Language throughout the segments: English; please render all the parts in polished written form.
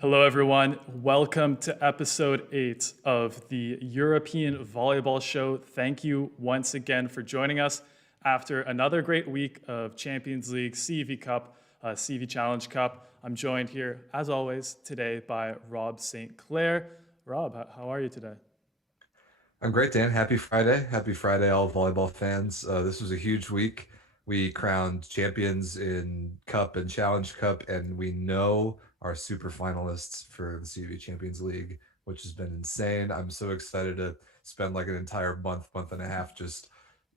Hello, everyone. Welcome to episode 8 of the European Volleyball Show. Thank you once again for joining us after another great week of Champions League, CV Cup, CV Challenge Cup. I'm joined here, as always, today by Rob St. Clair. Rob, how are you today? I'm great, Dan. Happy Friday. Happy Friday, all volleyball fans. This was a huge week. We crowned champions in Cup and Challenge Cup, and we know our super finalists for the CV Champions League, which has been insane. I'm so excited to spend like an entire month and a half just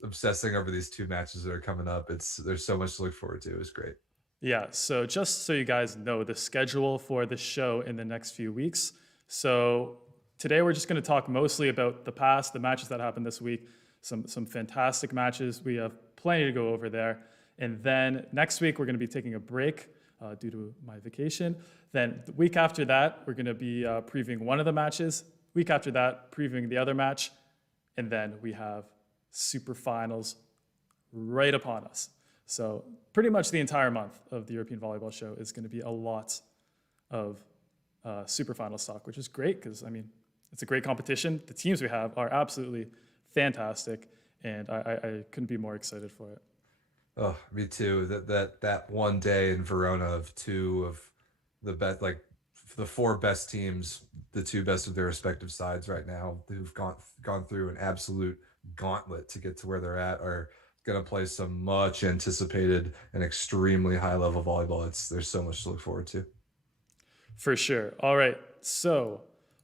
obsessing over these two matches that are coming up. There's so much to look forward to. It was great. Yeah, so just so you guys know the schedule for the show in the next few weeks. So today we're just going to talk mostly about the past, the matches that happened this week, some fantastic matches. We have plenty to go over there. And then next week we're going to be taking a break due to my vacation. Then the week after that, we're going to be previewing one of the matches. Week after that, previewing the other match. And then we have super finals right upon us. So pretty much the entire month of the European Volleyball Show is going to be a lot of super final stock, which is great because, I mean, it's a great competition. The teams we have are absolutely fantastic, and I couldn't be more excited for it. Oh, me too. That one day in Verona of two of the best, like the four best teams, the two best of their respective sides right now, who've gone through an absolute gauntlet to get to where they're at, are going to play some much anticipated and extremely high level volleyball. There's so much to look forward to. For sure. All right, so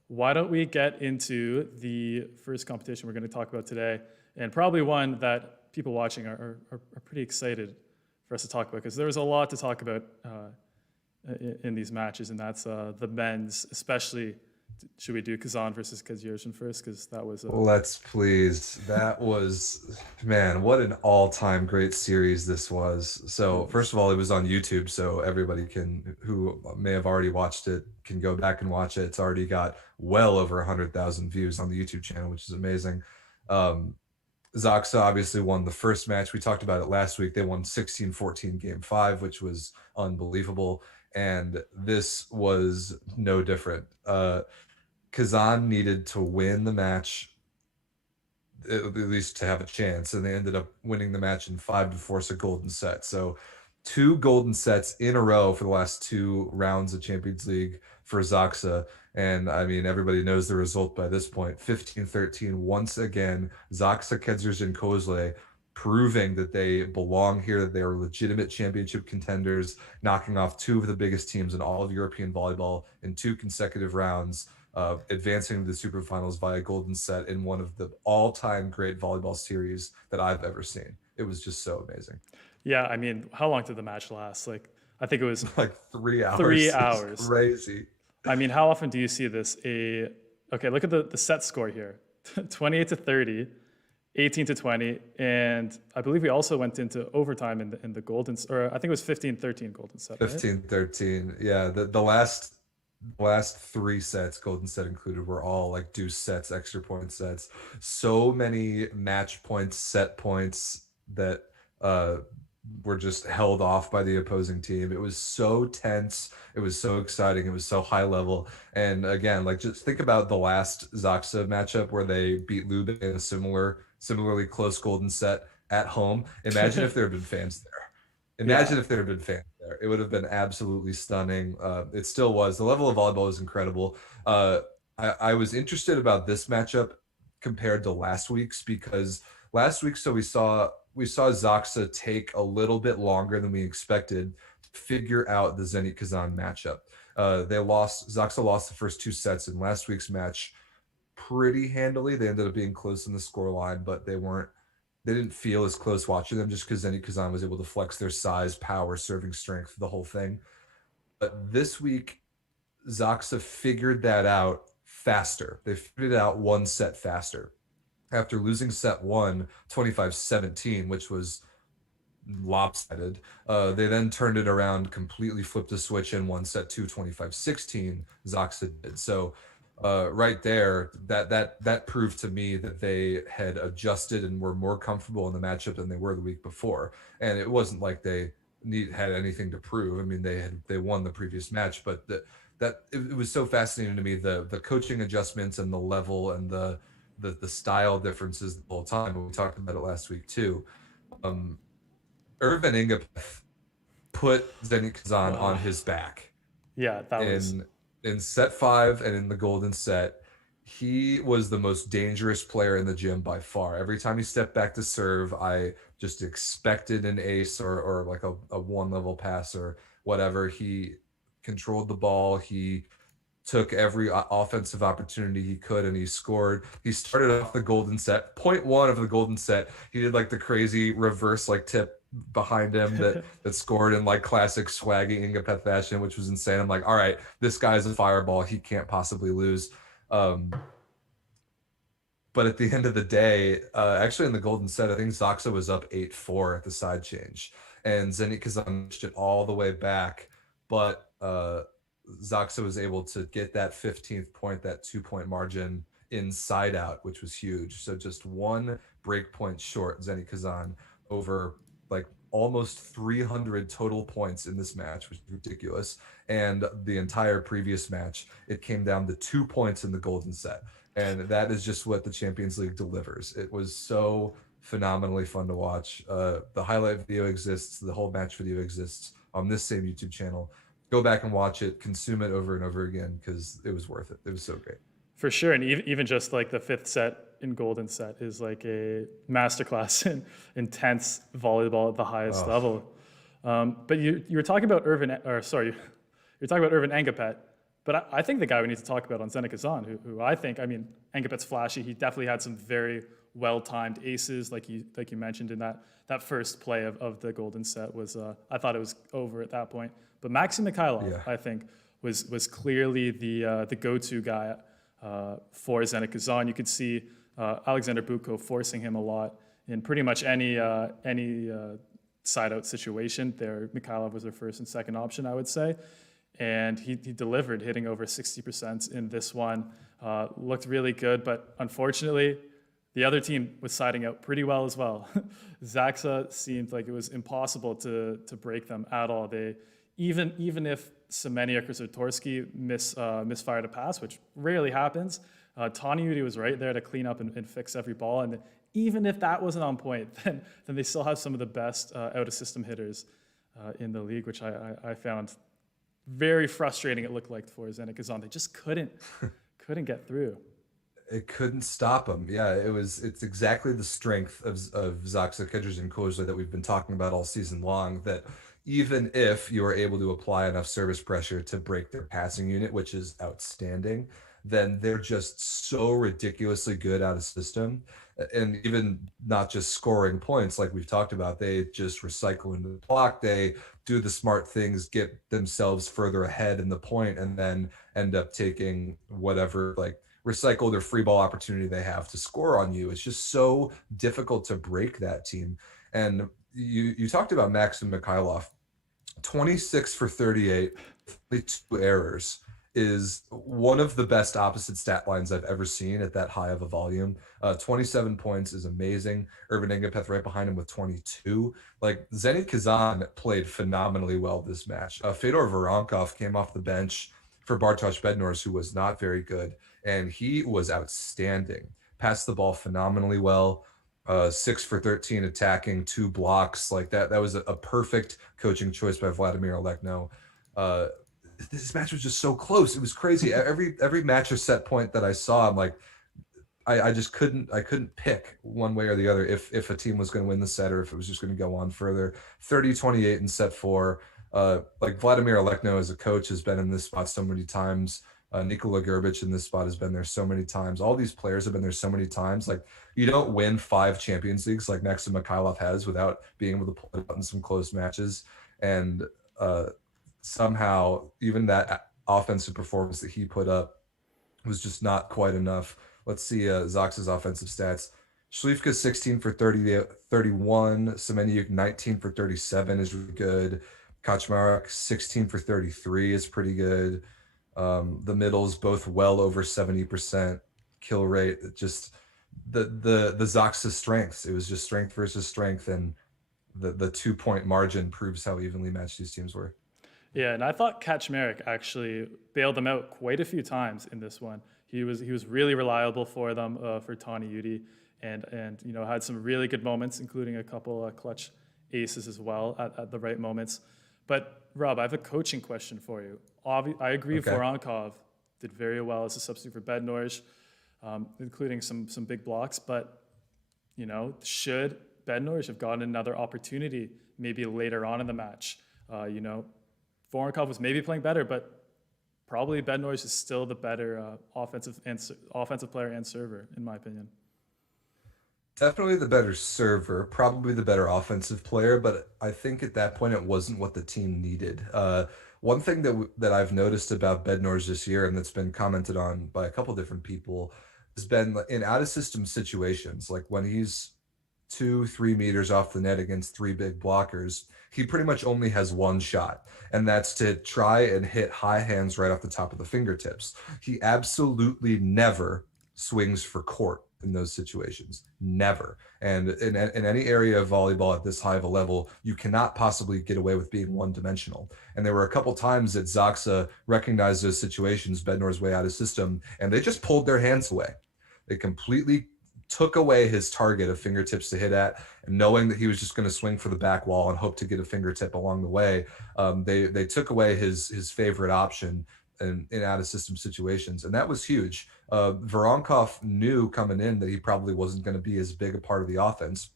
why don't we get into the first competition we're going to talk about today, and probably one that people watching are pretty excited for us to talk about because there was a lot to talk about in these matches, and that's the men's, especially. Should we do Kazan versus Kedzierzyn first? Because that was a Let's please. That was, man, what an all-time great series this was. it So, was first of all, it was on YouTube, so everybody who may have already watched it, can go back and watch it. It's already got well over 100,000 views on the YouTube channel, which is amazing. Um, Zaksa obviously won the first match. We talked about it last week. They won 16-14 game five, which was unbelievable. And this was no different. Kazan needed to win the match at least to have a chance, and they ended up winning the match in five to force a golden set. So, two golden sets in a row for the last two rounds of Champions League for Zaksa. And I mean, everybody knows the result by this point. 15-13, once again, Zaksa Kedzierzyn-Kozle proving that they belong here, that they are legitimate championship contenders, knocking off two of the biggest teams in all of European volleyball in two consecutive rounds, advancing to the super finals via golden set in one of the all-time great volleyball series that I've ever seen. It was just so amazing. yeah. I mean, how long did the match last? Like, I think it was Like 3 hours. three It was hours. crazy. I mean, how often do you see this? Okay, look at the set score here. 28-30, 18-20, and I believe we also went into overtime in the golden, or I think it was 15-13 golden set, right? 15-13. Yeah, the last three sets, golden set included, were all like deuce sets, extra point sets. So many match points, set points that uh were just held off by the opposing team. It was so tense. It was so exciting. It was so high level. And again, like just think about the last Zaksa matchup where they beat Lube in a similarly close golden set at home. Imagine if there had been fans there. Yeah, Imagine if there had been fans there. It would have been absolutely stunning. It still was. The level of volleyball is incredible. I was interested about this matchup compared to last week's because last week, so we saw Zaksa take a little bit longer than we expected to figure out the Zenit Kazan matchup. Zaksa lost the first two sets in last week's match pretty handily. They ended up being close in the score line, but they didn't feel as close watching them just because Zenit Kazan was able to flex their size, power, serving strength, the whole thing. But this week, Zaksa figured that out faster. They figured it out one set faster. After losing set one, 25-17, which was lopsided, they then turned it around, completely flipped the switch and won set two, 25-16. Zaksa did. So right there, that proved to me that they had adjusted and were more comfortable in the matchup than they were the week before. And it wasn't like they had anything to prove. I mean, they won the previous match, but that it was so fascinating to me, the coaching adjustments and the level and the style differences the whole time. And we talked about it last week too. Um, Irvin Ingapeth put Zenit Kazan Wow. on his back Yeah, that was in set 5 and in the golden set. He was the most dangerous player in the gym by far. Every time he stepped back to serve, I just expected an ace or like a one level pass or whatever. He controlled the ball. He took every offensive opportunity he could, and he scored. He started off the golden set, point one of the golden set. He did like the crazy reverse like tip behind him that scored in like classic swaggy Ingapeth fashion, which was insane. I'm like, all right, this guy's a fireball. He can't possibly lose. Um, but at the end of the day, actually in the golden set, I think Zaksa was up 8-4 at the side change, and Zenit Kazan pushed it all the way back, but Zaksa was able to get that 15th point, that 2-point margin inside out, which was huge. So just one break point short, Zenit Kazan over like almost 300 total points in this match, which is ridiculous. And the entire previous match, it came down to 2 points in the golden set. And that is just what the Champions League delivers. It was so phenomenally fun to watch. The highlight video exists, the whole match video exists on this same YouTube channel. Go back and watch it, consume it over and over again, because it was worth it. It was so great. for sure. And even just like the fifth set in golden set is like a masterclass in intense volleyball at the highest level. But you were talking about you're talking about Irvin Engapet. But I think the guy we need to talk about on Zenit Kazan, who I think, I mean, Engapet's flashy. He definitely had some very well-timed aces, like you mentioned in that first play of the golden set was, I thought it was over at that point. But Maxim Mikhailov, Yeah. I think, was clearly the go-to guy for Zenit Kazan. You could see Alexander Butko forcing him a lot in pretty much any side-out situation. There, Mikhailov was their first and second option, I would say. And he delivered, hitting over 60% in this one. Looked really good, but unfortunately, the other team was siding out pretty well as well. Zaksa seemed like it was impossible to break them at all. They even if Semeniuk or Zatorski misfired a pass, which rarely happens, Taniudi was right there to clean up and fix every ball. And even if that wasn't on point, then they still have some of the best out-of-system hitters in the league, which I found very frustrating. It looked like for Zenit Kazan. They just couldn't get through. It couldn't stop him. Yeah, it's exactly the strength of Zaksa, Kedzierzyn-Kozle that we've been talking about all season long, that even if you are able to apply enough service pressure to break their passing unit, which is outstanding, then they're just so ridiculously good out of system. And even not just scoring points like we've talked about, they just recycle into the block. They do the smart things, get themselves further ahead in the point, and then end up taking whatever like recycled or free ball opportunity they have to score on you. It's just so difficult to break that team. And you talked about Maxim Mikhailov, 26 for 38, 2 errors is one of the best opposite stat lines I've ever seen at that high of a volume. 27 points is amazing. Irvin Engapeth right behind him with 22. Like, Zenit Kazan played phenomenally well this match. Fedor Voronkov came off the bench for Bartosz Bednarz, who was not very good, and he was outstanding. Passed the ball phenomenally well. 6 for 13 attacking, 2 blocks. Like that was a perfect coaching choice by Vladimir Alekno. This match was just so close. It was crazy. Every match or set point that I saw, I'm like, I just couldn't pick one way or the other if a team was going to win the set or if it was just going to go on further. 30-28 in set 4. Like, Vladimir Alekno as a coach has been in this spot so many times. Nikola Gerbic in this spot has been there so many times. All these players have been there so many times. Like, you don't win 5 Champions Leagues like Maxim Mikhailov has without being able to pull it out in some close matches. And somehow, even that offensive performance that he put up was just not quite enough. Let's see Zaksa's offensive stats. Schlifka 16 for 31. Semeniuk 19 for 37 is really good. Kaczmarek 16 for 33 is pretty good. The middles both well over 70% kill rate. Just the Zaksa strengths. It was just strength versus strength, and the 2-point margin proves how evenly matched these teams were. Yeah, and I thought Kaczmarek actually bailed them out quite a few times in this one. He was really reliable for them for Tawny Udi, and had some really good moments, including a couple clutch aces as well at the right moments. But Rob, I have a coaching question for you. I agree, Okay. Voronkov did very well as a substitute for Bednorz, including some big blocks. But should Bednorz have gotten another opportunity maybe later on in the match? Voronkov was maybe playing better, but probably Bednorz is still the better offensive player and server, in my opinion. Definitely the better server, probably the better offensive player, but I think at that point it wasn't what the team needed. One thing that I've noticed about Bednorz this year, and that's been commented on by a couple different people, has been in out of system situations, like when he's 2, 3 meters off the net against three big blockers, he pretty much only has one shot, and that's to try and hit high hands right off the top of the fingertips. He absolutely never swings for court in those situations. Never. And in any area of volleyball at this high of a level, you cannot possibly get away with being one dimensional. And there were a couple times that Zaksa recognized those situations, Bednor's way out of system, and they just pulled their hands away. They completely took away his target of fingertips to hit at, and knowing that he was just going to swing for the back wall and hope to get a fingertip along the way, they took away his favorite option in out of system situations, and that was huge. Voronkov knew coming in that he probably wasn't going to be as big a part of the offense,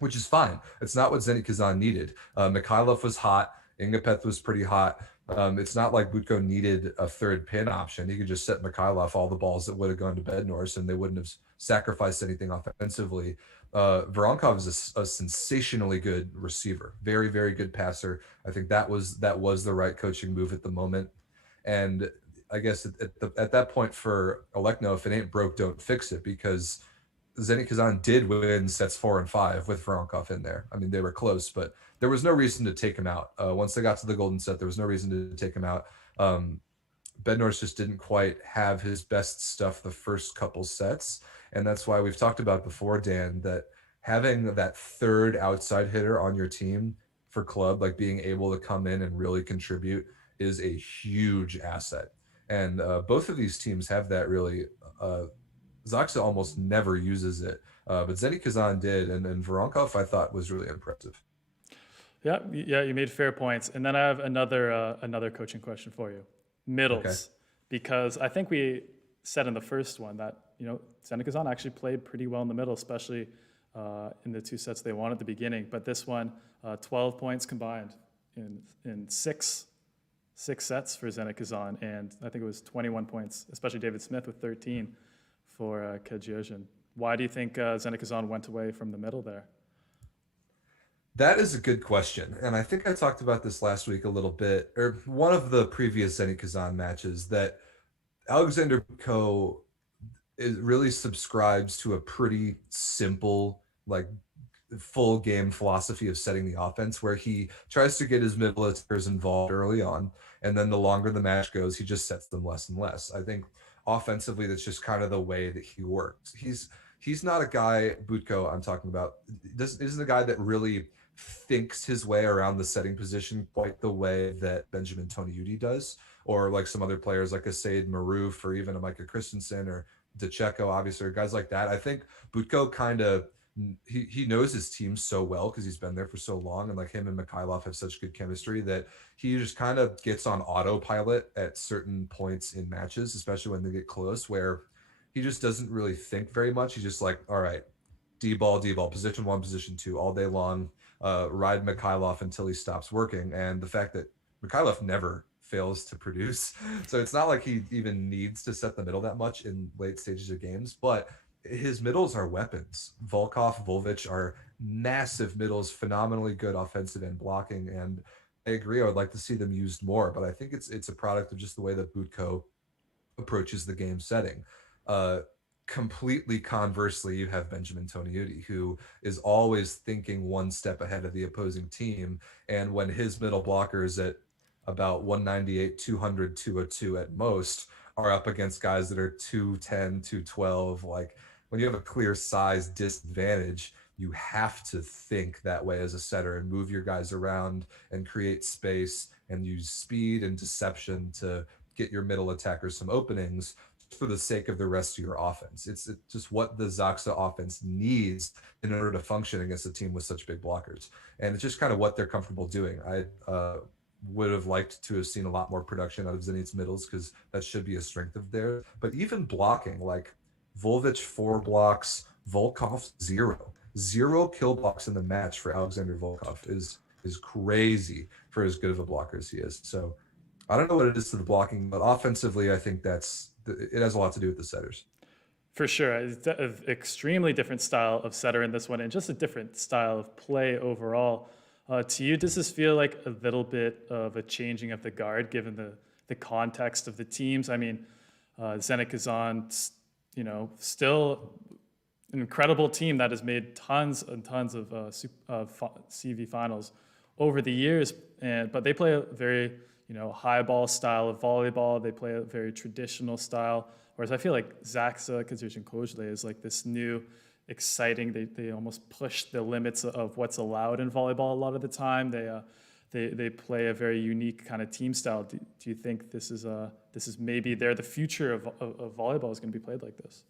which is fine. It's not what Zenit Kazan needed. Mikhailov was hot. Ingapeth was pretty hot. It's not like Butko needed a third pin option. He could just set Mikhailov all the balls that would have gone to Bednorz, and they wouldn't have sacrificed anything offensively. Voronkov is a sensationally good receiver, very, very good passer. I think that was the right coaching move at the moment. And I guess at that point for Alekno, if it ain't broke, don't fix it, because Zenit Kazan did win sets 4 and 5 with Voronkov in there. I mean, they were close, but there was no reason to take him out. Once they got to the golden set, there was no reason to take him out. Bednorz just didn't quite have his best stuff the first couple sets. And that's why we've talked about before, Dan, that having that third outside hitter on your team for club, like being able to come in and really contribute, is a huge asset. And both of these teams have that really. Zaksa almost never uses it, but Zenit Kazan did, and Voronkov I thought was really impressive. Yeah, you made fair points. And then I have another coaching question for you. Middles, Okay. because I think we said in the first one that Zenit Kazan actually played pretty well in the middle, especially in the two sets they won at the beginning. But this one, 12 points combined in six sets for Zenit Kazan, and I think it was 21 points, especially David Smith with 13 for Kedzierzyn. Why do you think Zenit Kazan went away from the middle there? That is a good question. And I think I talked about this last week a little bit, or one of the previous Zenit Kazan matches, that Alexander Butko really subscribes to a pretty simple, like full game philosophy of setting the offense, where he tries to get his middle hitters involved early on, and then the longer the match goes, he just sets them less and less. I think offensively, that's just kind of the way that he works. He's not a guy, Butko, I'm talking about, this isn't a guy that really thinks his way around the setting position quite the way that Benjamin Toniuti does, or like some other players like a Said Maroof, or even a Micah Christensen, or DeCheco, obviously, or guys like that. I think Butko kind of, he knows his team so well because he's been there for so long, and like him and Mikhailov have such good chemistry that he just kind of gets on autopilot at certain points in matches, especially when they get close, where he just doesn't really think very much. He's just like, all right, D-ball, position 1, position 2 all day long, ride Mikhailov until he stops working. And the fact that Mikhailov never fails to produce, so it's not like he even needs to set the middle that much in late stages of games, but his middles are weapons. Volkov, Volvic are massive middles, phenomenally good offensive and blocking, and I agree, I would like to see them used more, but I think it's a product of just the way that Butko approaches the game setting. Completely conversely, you have Benjamin Toniuti, who is always thinking one step ahead of the opposing team, and when his middle blockers at about 198, 200, 202 at most are up against guys that are 210, 212, like when you have a clear size disadvantage, you have to think that way as a setter and move your guys around and create space and use speed and deception to get your middle attackers some openings for the sake of the rest of your offense. It's just what the Zaksa offense needs in order to function against a team with such big blockers. And it's just kind of what they're comfortable doing. I would have liked to have seen a lot more production out of Zenit's middles because that should be a strength of theirs. But even blocking, like Volvic 4 blocks, Volkov 0. 0 kill blocks in the match for Alexander Volkov is crazy for as good of a blocker as he is. So I don't know what it is to the blocking, but offensively, I think it has a lot to do with the setters. For sure. It's an extremely different style of setter in this one and just a different style of play overall. To you, does this feel like a little bit of a changing of the guard given the context of the teams? I mean, Zenit Kazan, still an incredible team that has made tons and tons of CV finals over the years, but they play a very high ball style of volleyball. They play a very traditional style. Whereas I feel like Zaksa, Kedzierzyn-Kozle is like this new, exciting. They almost push the limits of what's allowed in volleyball a lot of the time. They play a very unique kind of team style. Do you think this is maybe the future of volleyball is going to be played like this?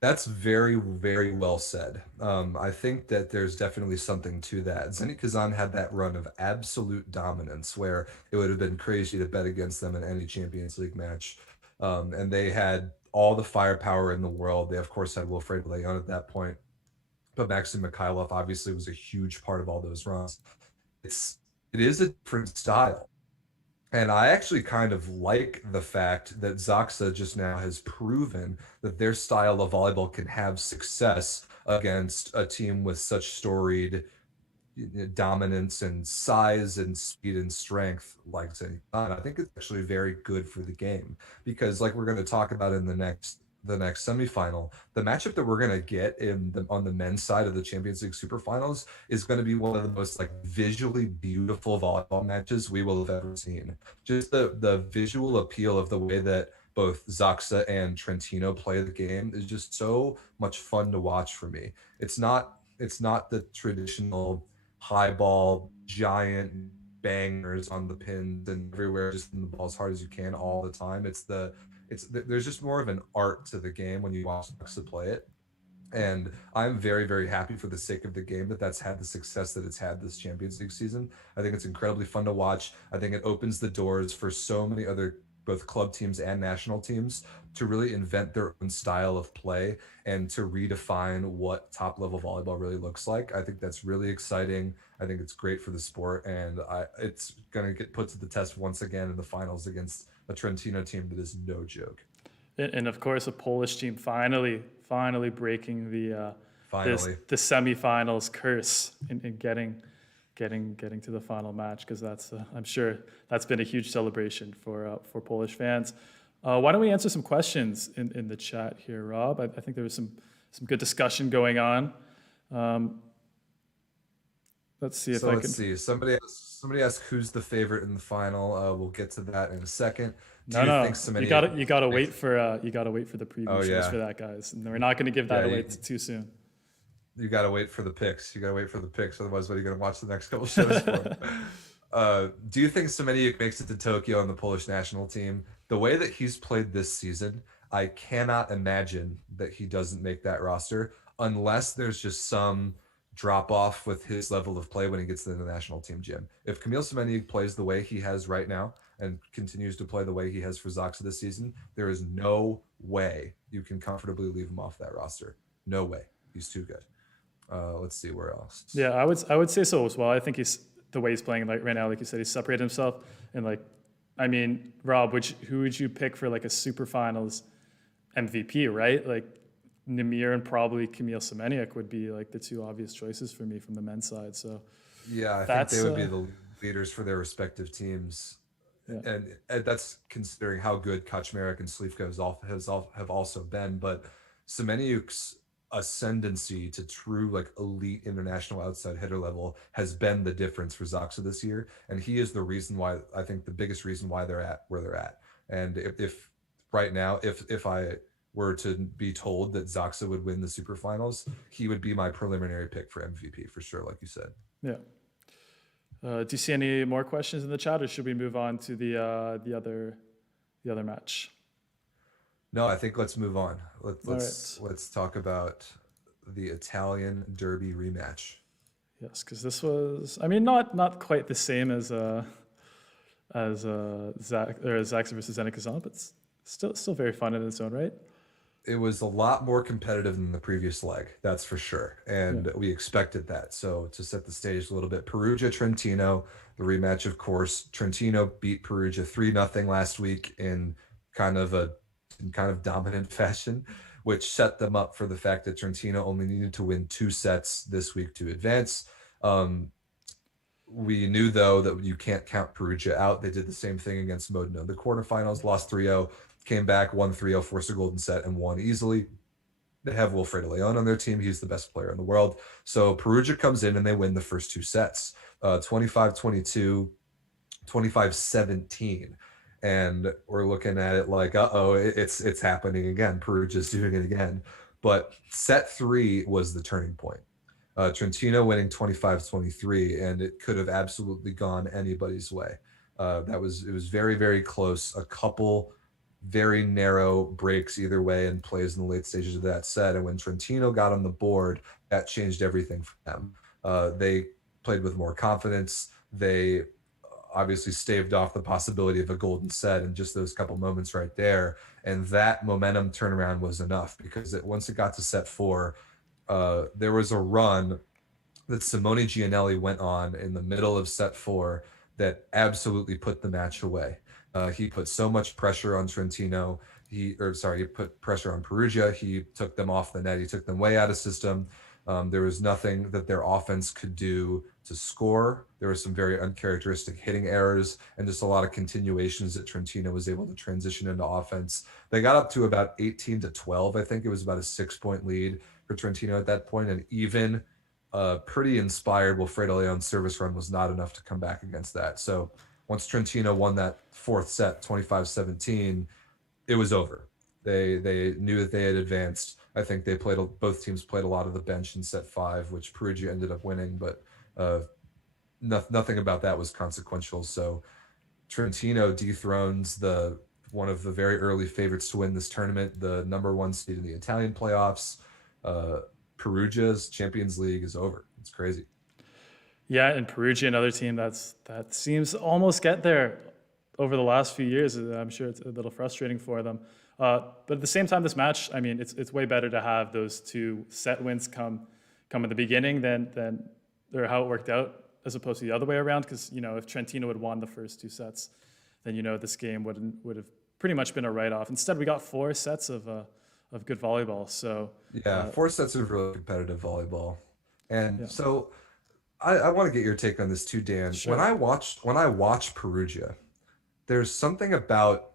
That's very, very well said. I think that there's definitely something to that. Zenit Kazan had that run of absolute dominance where it would have been crazy to bet against them in any Champions League match. And they had all the firepower in the world. They, of course, had Wilfred Leon at that point. But Maxim Mikhailov obviously was a huge part of all those runs. It is a different style. And I actually kind of like the fact that Zaksa just now has proven that their style of volleyball can have success against a team with such storied dominance and size and speed and strength like Zenit. I think it's actually very good for the game because, like we're going to talk about in the next semifinal, the matchup that we're going to get on the men's side of the Champions League Superfinals is going to be one of the most like visually beautiful volleyball matches we will have ever seen. Just the visual appeal of the way that both Zaksa and Trentino play the game is just so much fun to watch for me. It's not the traditional high ball giant bangers on the pins and everywhere, just in the ball as hard as you can all the time. There's just more of an art to the game when you watch Zaksa play it. And I'm very, very happy for the sake of the game that's had the success that it's had this Champions League season. I think it's incredibly fun to watch. I think it opens the doors for so many other both club teams and national teams to really invent their own style of play and to redefine what top level volleyball really looks like. I think that's really exciting. I think it's great for the sport, and it's going to get put to the test once again in the finals against a Trentino team that is no joke. And of course, a Polish team finally breaking the semifinals curse and getting to the final match, because that's I'm sure that's been a huge celebration for Polish fans. Why don't we answer some questions in the chat here, Rob? I think there was some good discussion going on. Let's see if Let's see. Somebody asked who's the favorite in the final. We'll get to that in a second. You gotta wait for the preview shows for that, guys. And we're not going to give that away too soon. You got to wait for the picks. Otherwise, what are you going to watch the next couple shows for? Do you think Semeniuk makes it to Tokyo on the Polish national team? The way that he's played this season, I cannot imagine that he doesn't make that roster unless there's just some drop off with his level of play when he gets to the national team gym. If Kamil Semeniuk plays the way he has right now and continues to play the way he has for Zaksa this season, there is no way you can comfortably leave him off that roster. No way. He's too good. Let's see where else. Yeah, I would say so as well. I think the way he's playing right now, like you said, he's separated himself. And Rob, who would you pick for like a super finals MVP, right? Like Nimir and probably Kamil Semeniuk would be like the two obvious choices for me from the men's side. So yeah, I think they would be the leaders for their respective teams. Yeah. And that's considering how good Kaczmarek and Slivka have also been. But Semeniuk's ascendancy to true like elite international outside hitter level has been the difference for Zaksa this year, and he is the reason why, I think the biggest reason why they're at where they're at. And if right now, if I were to be told that Zaksa would win the super finals, he would be my preliminary pick for MVP for sure, like you said. Yeah. Do you see any more questions in the chat, or should we move on to the other match? No, I think let's move on. All right. Let's talk about the Italian Derby rematch. Yes, because this was, I mean, not quite the same as Zaksa versus Zenit Kazan, but still very fun in its own right. It was a lot more competitive than the previous leg, that's for sure. And Yeah. we expected that. So to set the stage a little bit, Perugia Trentino, the rematch, of course. Trentino beat Perugia 3-0 last week in kind of dominant fashion, which set them up for the fact that Trentino only needed to win 2 sets this week to advance. We knew, though, that you can't count Perugia out. They did the same thing against Modena. The quarterfinals, lost 3-0, came back, won 3-0, forced a golden set, and won easily. They have Wilfredo Leon on their team. He's the best player in the world. So Perugia comes in and they win the first 2 sets, 25-22, 25-17. And we're looking at it like, it's happening again. Perugia's doing it again. But set 3 was the turning point. Trentino winning 25-23, and it could have absolutely gone anybody's way. It was very, very close. A couple very narrow breaks either way and plays in the late stages of that set. And when Trentino got on the board, that changed everything for them. They played with more confidence. They obviously staved off the possibility of a golden set in just those couple moments right there. And that momentum turnaround was enough, because once it got to set 4, there was a run that Simone Giannelli went on in the middle of set 4 that absolutely put the match away. He put so much pressure on Trentino. He put pressure on Perugia. He took them off the net. He took them way out of system. There was nothing that their offense could do to score. There were some very uncharacteristic hitting errors and just a lot of continuations that Trentino was able to transition into offense. They got up to about 18-12. I think it was about a 6-point lead for Trentino at that point, and even pretty inspired Wilfredo Leon's service run was not enough to come back against that. So once Trentino won that 4th set, 25-17, it was over. They knew that they had advanced. I think both teams played a lot of the bench in set 5, which Perugia ended up winning, but nothing about that was consequential. So Trentino dethrones one of the very early favorites to win this tournament, the number 1 seed in the Italian playoffs. Perugia's Champions League is over. It's crazy. Yeah, and Perugia, another team that seems to almost get there over the last few years. I'm sure it's a little frustrating for them. But at the same time, this match, I mean, it's way better to have those 2 set wins come at the beginning than or how it worked out, as opposed to the other way around. Because if Trentino had won the first 2 sets, then this game would have pretty much been a write-off. Instead, we got 4 sets of good volleyball. So yeah, 4 sets of really competitive volleyball, and yeah. so. I want to get your take on this too, Dan. Sure. When I watch Perugia, there's something about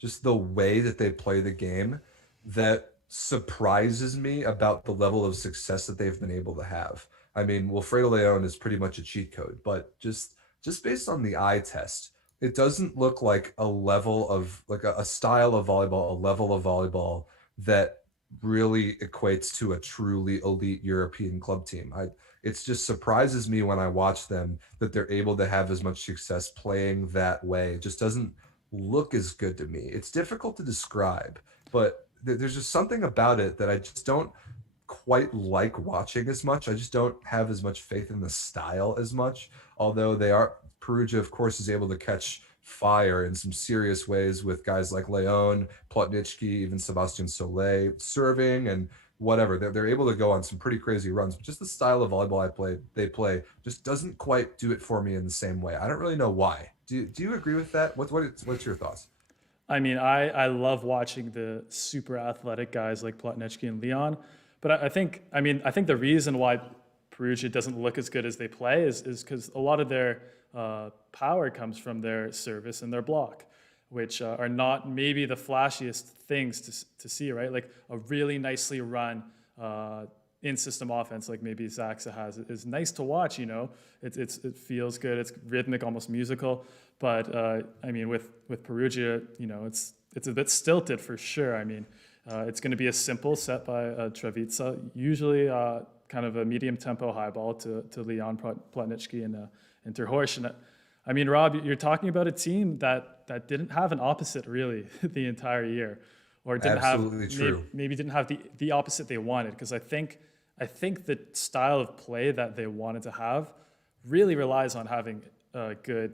just the way that they play the game that surprises me about the level of success that they've been able to have. I mean, Wilfredo Leon is pretty much a cheat code, but just based on the eye test, it doesn't look like a level of like a style of volleyball, a level of volleyball that really equates to a truly elite European club team. It just surprises me when I watch them that they're able to have as much success playing that way. It just doesn't look as good to me. It's difficult to describe, but there's just something about it that I just don't quite like watching as much. I just don't have as much faith in the style as much, although Perugia, of course, is able to catch fire in some serious ways with guys like Leon, Plotnicki, even Sebastian Solé serving and whatever. They're able to go on some pretty crazy runs, but just the style of volleyball they play just doesn't quite do it for me in the same way. I don't really know why. Do you agree with that? What's your thoughts? I mean, I love watching the super athletic guys like Plotnicki and Leon, but I think the reason why Perugia doesn't look as good as they play is because a lot of their power comes from their service and their block, which are not maybe the flashiest things to see, right? Like a really nicely run in-system offense like maybe Zaksa has is nice to watch, it feels good, it's rhythmic, almost musical. But I mean, with Perugia, it's a bit stilted for sure. I mean, it's going to be a simple set by Travitsa, usually kind of a medium tempo high ball to Leon Plotnicki and Ter Horsch. And I mean, Rob, you're talking about a team that didn't have an opposite really the entire year, or didn't Absolutely have true. maybe didn't have the opposite they wanted. Because I think the style of play that they wanted to have really relies on having a good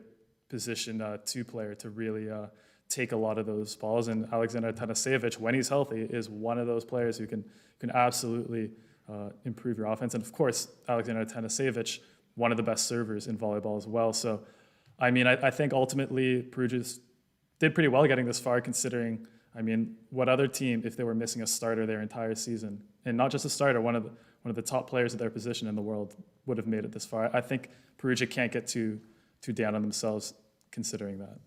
position two player to really take a lot of those balls. And Alexander Tanasevic, when he's healthy, is one of those players who can absolutely improve your offense. And of course, Alexander Tanasevic, one of the best servers in volleyball as well. So, I mean, I think ultimately Perugia did pretty well getting this far, considering, I mean, what other team, if they were missing a starter their entire season, and not just a starter, one of the top players at their position in the world, would have made it this far. I think Perugia can't get too down on themselves considering that.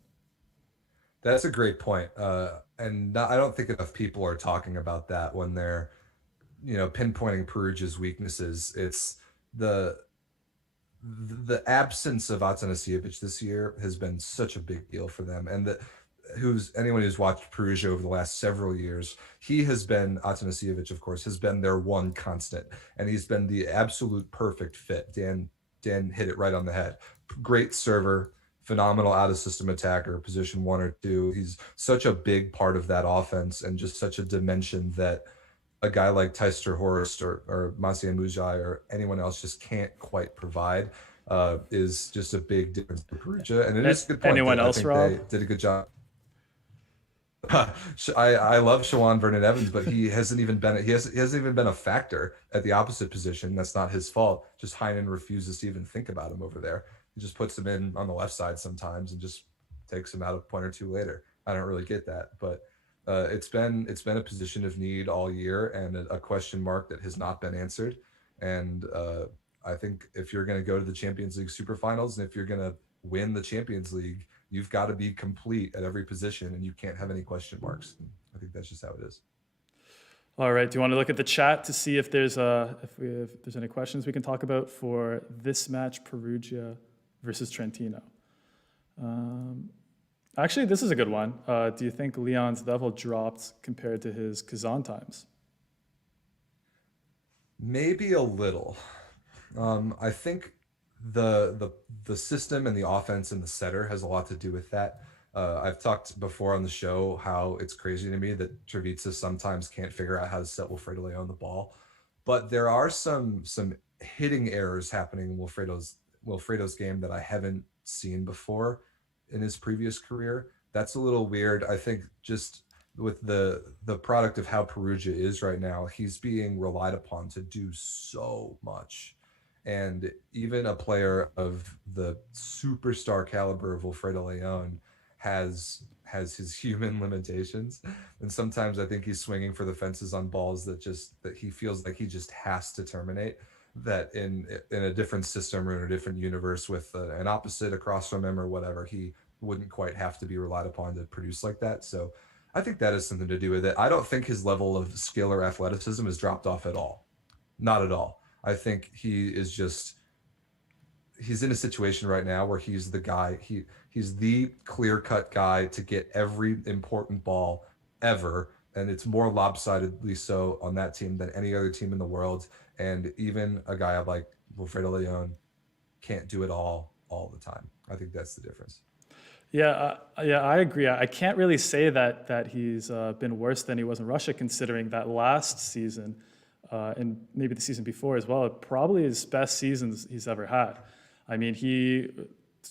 That's a great point. And I don't think enough people are talking about that when they're, pinpointing Perugia's weaknesses. It's the absence of Atanasievich this year has been such a big deal for them. And anyone who's watched Perugia over the last several years, Atanasievich, of course, has been their one constant. And he's been the absolute perfect fit. Dan hit it right on the head. Great server, phenomenal out of system attacker, position 1 or 2. He's such a big part of that offense and just such a dimension that a guy like Ter Horsch or Maciej Mujai or anyone else just can't quite provide. Is just a big difference for Perugia. And it is a good point. Anyone else, Rob? They did a good job. I love Shawan Vernon Evans, but he hasn't even been a factor at the opposite position. That's not his fault. Just Heinen refuses to even think about him over there. He just puts him in on the left side sometimes and just takes him out a point or two later. I don't really get that, but it's been a position of need all year and a question mark that has not been answered. And I think if you're going to go to the Champions League Superfinals and if you're going to win the Champions League, you've got to be complete at every position and you can't have any question marks. I think that's just how it is. All right. Do you want to look at the chat to see if there's any questions we can talk about for this match, Perugia versus Trentino? Actually, this is a good one. Do you think Leon's level dropped compared to his Kazan times? Maybe a little. I think the system and the offense and the setter has a lot to do with that. I've talked before on the show how it's crazy to me that Trevitsa sometimes can't figure out how to set Wilfredo Leon the ball, but there are some hitting errors happening in Wilfredo's game that I haven't seen before in his previous career. That's a little weird. I think just with the product of how Perugia is right now, he's being relied upon to do so much. And even a player of the superstar caliber of Wilfredo Leon has his human limitations. And sometimes I think he's swinging for the fences on balls that he feels like he just has to terminate. That in a different system or in a different universe with an opposite across from him or whatever, he wouldn't quite have to be relied upon to produce like that. So I think that has something to do with it. I don't think his level of skill or athleticism has dropped off at all. Not at all. I think he's in a situation right now where he's the guy, he's the clear-cut guy to get every important ball ever. And it's more lopsidedly so on that team than any other team in the world. And even a guy like Wilfredo Leon can't do it all the time. I think that's the difference. Yeah, I agree. I can't really say that he's been worse than he was in Russia, considering that last season and maybe the season before as well, probably his best seasons he's ever had. I mean,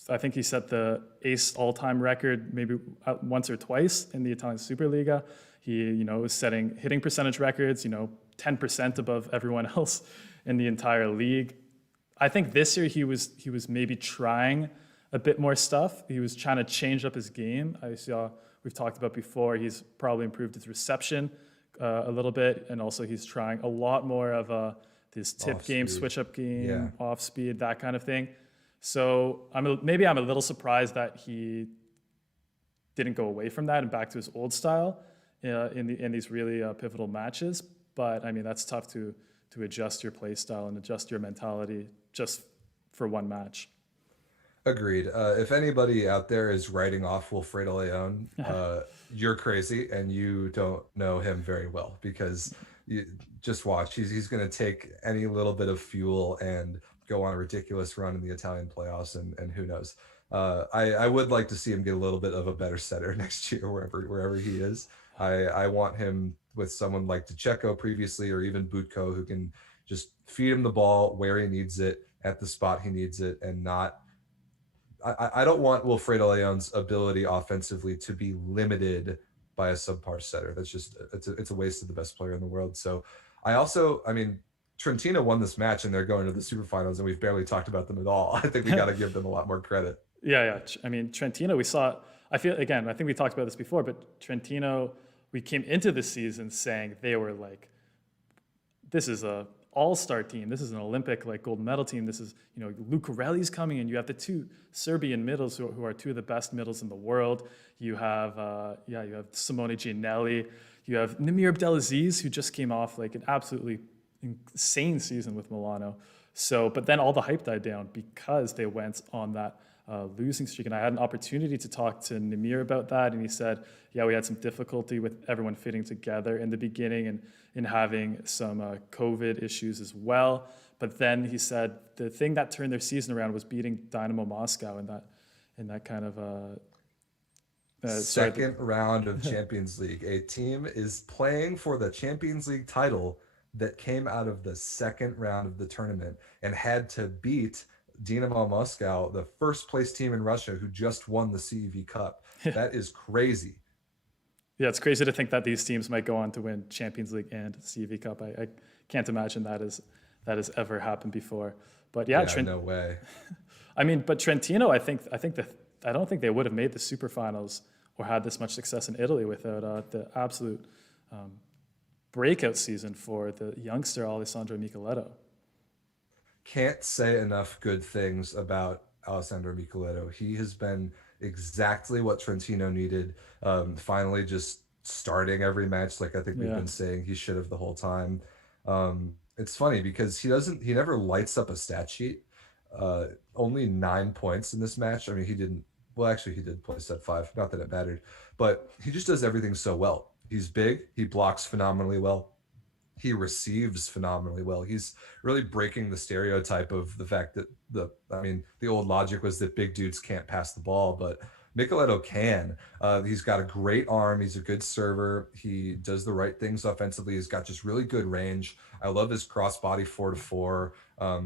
I think he set the ace all-time record maybe once or twice in the Italian Superliga. He, was setting hitting percentage records, 10% above everyone else in the entire league. I think this year he was maybe trying a bit more stuff. He was trying to change up his game. We've talked about before, he's probably improved his reception a little bit, and also he's trying a lot more of this tip off game, speed. Switch up game, off speed, that kind of thing. So I'm a little surprised that he didn't go away from that and back to his old style in these really pivotal matches. But I mean, that's tough to adjust your play style and adjust your mentality just for one match. Agreed. If anybody out there is writing off Wilfredo Leon, you're crazy and you don't know him very well, because you just watch. He's going to take any little bit of fuel and go on a ridiculous run in the Italian playoffs, and who knows. I would like to see him get a little bit of a better setter next year wherever he is. I want him with someone like DeCecco previously, or even Butko, who can just feed him the ball where he needs it at the spot he needs it, and not. I don't want Wilfredo Leon's ability offensively to be limited by a subpar setter. That's just it's a waste of the best player in the world. So I mean, Trentino won this match and they're going to the superfinals, and we've barely talked about them at all. I think we got to give them a lot more credit. Yeah. I mean, Trentino, we saw, I think we talked about this before, but Trentino, we came into the season saying they were like, this is a all-star team. This is an Olympic like gold medal team. This is, Lucarelli's coming in. You have the two Serbian middles who are two of the best middles in the world. You have, you have Simone Giannelli. You have Namir Abdelaziz, who just came off like an absolutely insane season with Milano. So, but then all the hype died down because they went on that losing streak. And I had an opportunity to talk to Namir about that. And he said, yeah, we had some difficulty with everyone fitting together in the beginning and in having some COVID issues as well. But then he said the thing that turned their season around was beating Dynamo Moscow in that kind of second round of Champions League. A team is playing for the Champions League title that came out of the second round of the tournament and had to beat Dynamo Moscow, the first place team in Russia who just won the CEV Cup. That is crazy. Yeah, it's crazy to think that these teams might go on to win Champions League and CEV Cup. I can't imagine that has ever happened before. But yeah, no way. I mean, but Trentino, I don't think they would have made the superfinals or had this much success in Italy without the absolute breakout season for the youngster Alessandro Micheletto. Can't say enough good things about Alessandro Micheletto. He has been exactly what Trentino needed. Finally, just starting every match, like I think we've been saying he should have the whole time. It's funny because he never lights up a stat sheet. Only 9 points in this match. I mean, he did play set 5. Not that it mattered, but he just does everything so well. He's big. He blocks phenomenally well. He receives phenomenally well. He's really breaking the stereotype of the fact that the old logic was that big dudes can't pass the ball, but Micheletto can. He's got a great arm. He's a good server. He does the right things offensively. He's got just really good range. I love his crossbody 4-4.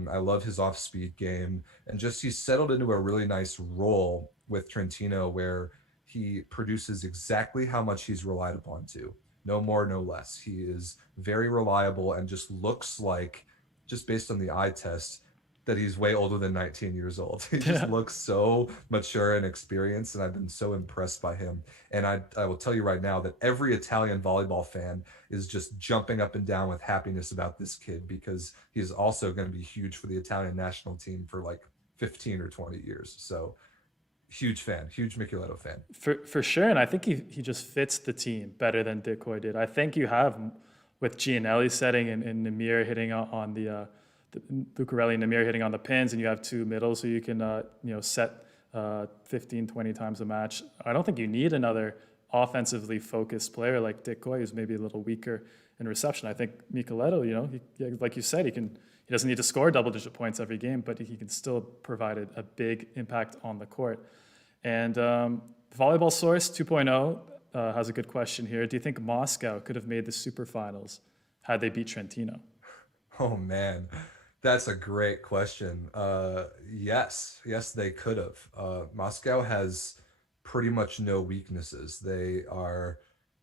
I love his off-speed game, and just he's settled into a really nice role with Trentino where he produces exactly how much he's relied upon to. No more, no less. He is very reliable and just looks like, just based on the eye test, that he's way older than 19 years old. He just looks so mature and experienced, and I've been so impressed by him. And I will tell you right now that every Italian volleyball fan is just jumping up and down with happiness about this kid, because he's also going to be huge for the Italian national team for like 15 or 20 years. So huge Micheletto fan. For sure, and I think he just fits the team better than Decoy did. I think you have, with Giannelli setting and Namir hitting on the Lucarelli and Namir hitting on the pins, and you have two middles so you can set 15, 20 times a match. I don't think you need another offensively focused player like Decoy, who's maybe a little weaker in reception. I think Micheletto, like you said, he doesn't need to score double-digit points every game, but he can still provide a big impact on the court. And Volleyball Source 2.0 has a good question here. Do you think Moscow could have made the superfinals had they beat Trentino? Oh, man. That's a great question. Yes, they could have. Moscow has pretty much no weaknesses. They are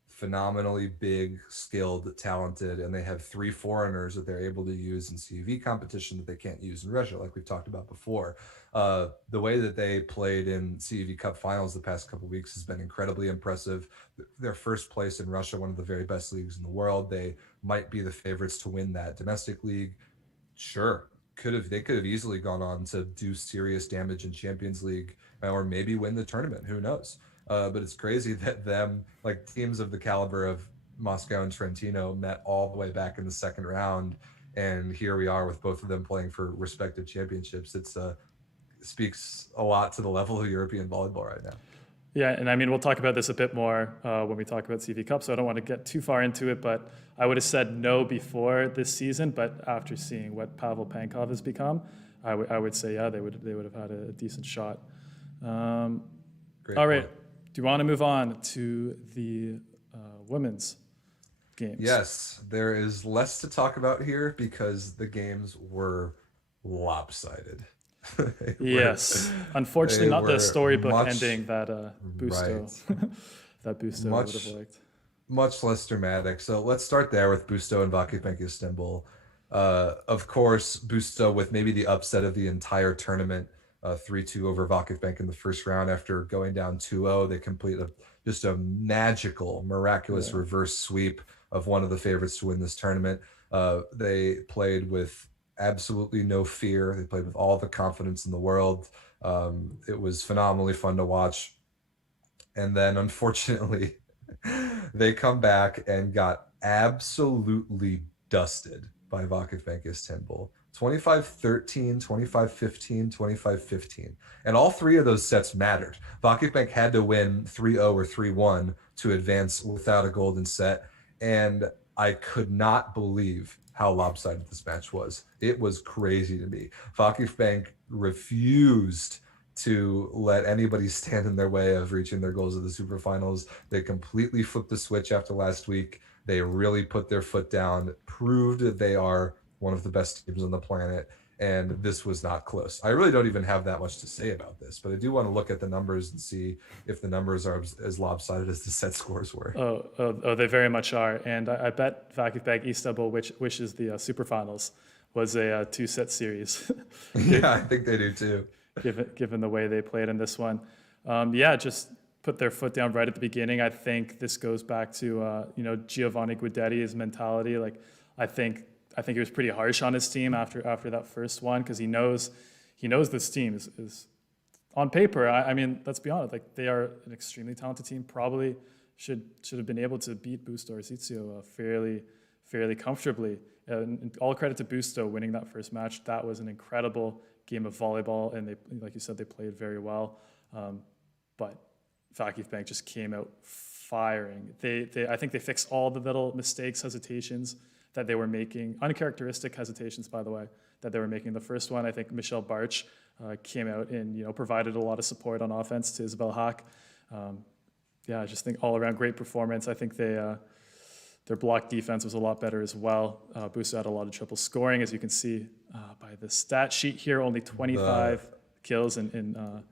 phenomenally big, skilled, talented, and they have 3 foreigners that they're able to use in CEV competition that they can't use in Russia, like we've talked about before. The way that they played in CEV Cup finals the past couple of weeks has been incredibly impressive. Their first place in Russia, one of the very best leagues in the world. They might be the favorites to win that domestic league. Sure, they could have easily gone on to do serious damage in Champions League, or maybe win the tournament. Who knows? But it's crazy that teams of the caliber of Moscow and Trentino met all the way back in the second round, and here we are with both of them playing for respective championships. It speaks a lot to the level of European volleyball right now. Yeah, and I mean, we'll talk about this a bit more when we talk about CV Cup, so I don't want to get too far into it, but I would have said no before this season, but after seeing what Pavel Pankov has become, I would say, yeah, they would have had a decent shot. Um, Great all right, point. do you want to move on to the women's games? Yes, there is less to talk about here because the games were lopsided. they were Yes, unfortunately, they not the were storybook much ending that right, Busto that Busto would have much liked. much less dramatic. So let's start there with Busto and Vakifbank Istanbul. Of course, Busto with maybe the upset of the entire tournament, 3-2 over Vakifbank in the first round after going down 2-0. They complete just a magical, miraculous Yeah. reverse sweep of one of the favorites to win this tournament. They played with absolutely no fear. They played with all the confidence in the world. It was phenomenally fun to watch. And then, unfortunately, they come back and got absolutely dusted by Vakifbank Istanbul. 25-13, 25-15, 25-15. And all three of those sets mattered. Vakifbank had to win 3-0 or 3-1 to advance without a golden set. And I could not believe how lopsided this match was. It was crazy to me. Vakifbank refused to let anybody stand in their way of reaching their goals of the superfinals. They completely flipped the switch after last week. They really put their foot down, proved that they are one of the best teams on the planet, and this was not close. I really don't even have that much to say about this, but I do want to look at the numbers and see if the numbers are as lopsided as the set scores were. They very much are. And I bet Vakifbank Istanbul, which is the superfinals, was a two-set series. Yeah, I think they do too. given the way they played in this one. Yeah, just put their foot down right at the beginning. I think this goes back to Giovanni Guidetti's mentality. Like I think he was pretty harsh on his team after that first one because he knows this team is on paper. I mean, let's be honest. Like they are an extremely talented team. Probably should have been able to beat Busto Arsizio fairly comfortably. And all credit to Busto winning that first match. That was an incredible game of volleyball, and they, like you said, they played very well. But Vakifbank just came out firing. I think they fixed all the little mistakes, hesitations that they were making, uncharacteristic hesitations, by the way, that they were making. The first one, I think Michelle Barch came out and provided a lot of support on offense to Isabel Hack. I just think all around great performance. I think their block defense was a lot better as well. Busto had a lot of trouble scoring, as you can see by the stat sheet here. Only 25 kills in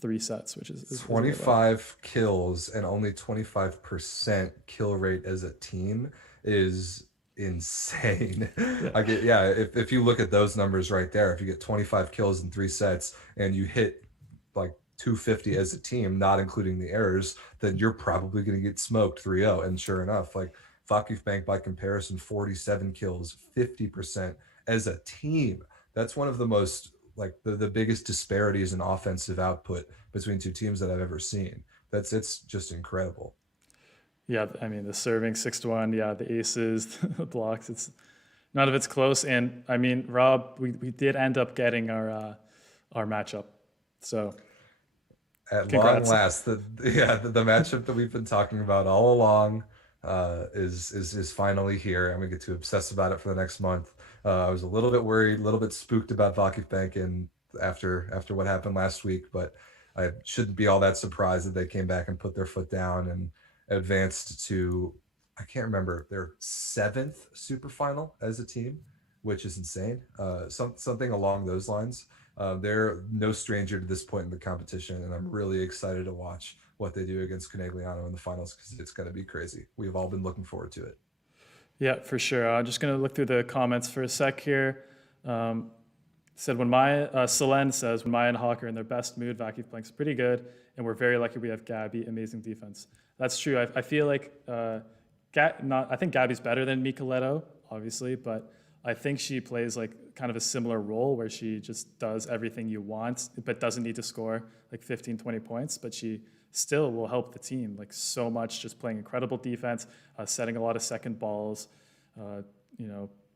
3 sets, which is 25 kills and only 25% kill rate as a team is insane. Yeah. If you look at those numbers right there, if you get 25 kills in 3 sets and you hit like 250 as a team, not including the errors, then you're probably going to get smoked 3-0. And sure enough, like Vakifbank by comparison, 47 kills, 50% as a team. That's one of the most like the biggest disparities in offensive output between two teams that I've ever seen. It's just incredible. Yeah, I mean the serving 6-1, yeah, the aces, the blocks, it's none of it's close. And I mean, Rob, we did end up getting our matchup. So At congrats. long last, the matchup that we've been talking about all along is finally here. I'm gonna get to obsess about it for the next month. I was a little bit worried, a little bit spooked about Vakifbank and after what happened last week, but I shouldn't be all that surprised that they came back and put their foot down and advanced to, I can't remember, their 7th super final as a team, which is insane. Something along those lines. They're no stranger to this point in the competition, and I'm really excited to watch what they do against Conegliano in the finals because it's going to be crazy. We've all been looking forward to it. Yeah, for sure. I'm just going to look through the comments for a sec here. Said Selene says, when Maya and Hawk are in their best mood, Vakifbank's pretty good, and we're very lucky we have Gabby, amazing defense. That's true. I feel like I think Gabby's better than Micheletto, obviously, but I think she plays like kind of a similar role where she just does everything you want, but doesn't need to score like 15, 20 points, but she still will help the team like so much, just playing incredible defense, setting a lot of second balls,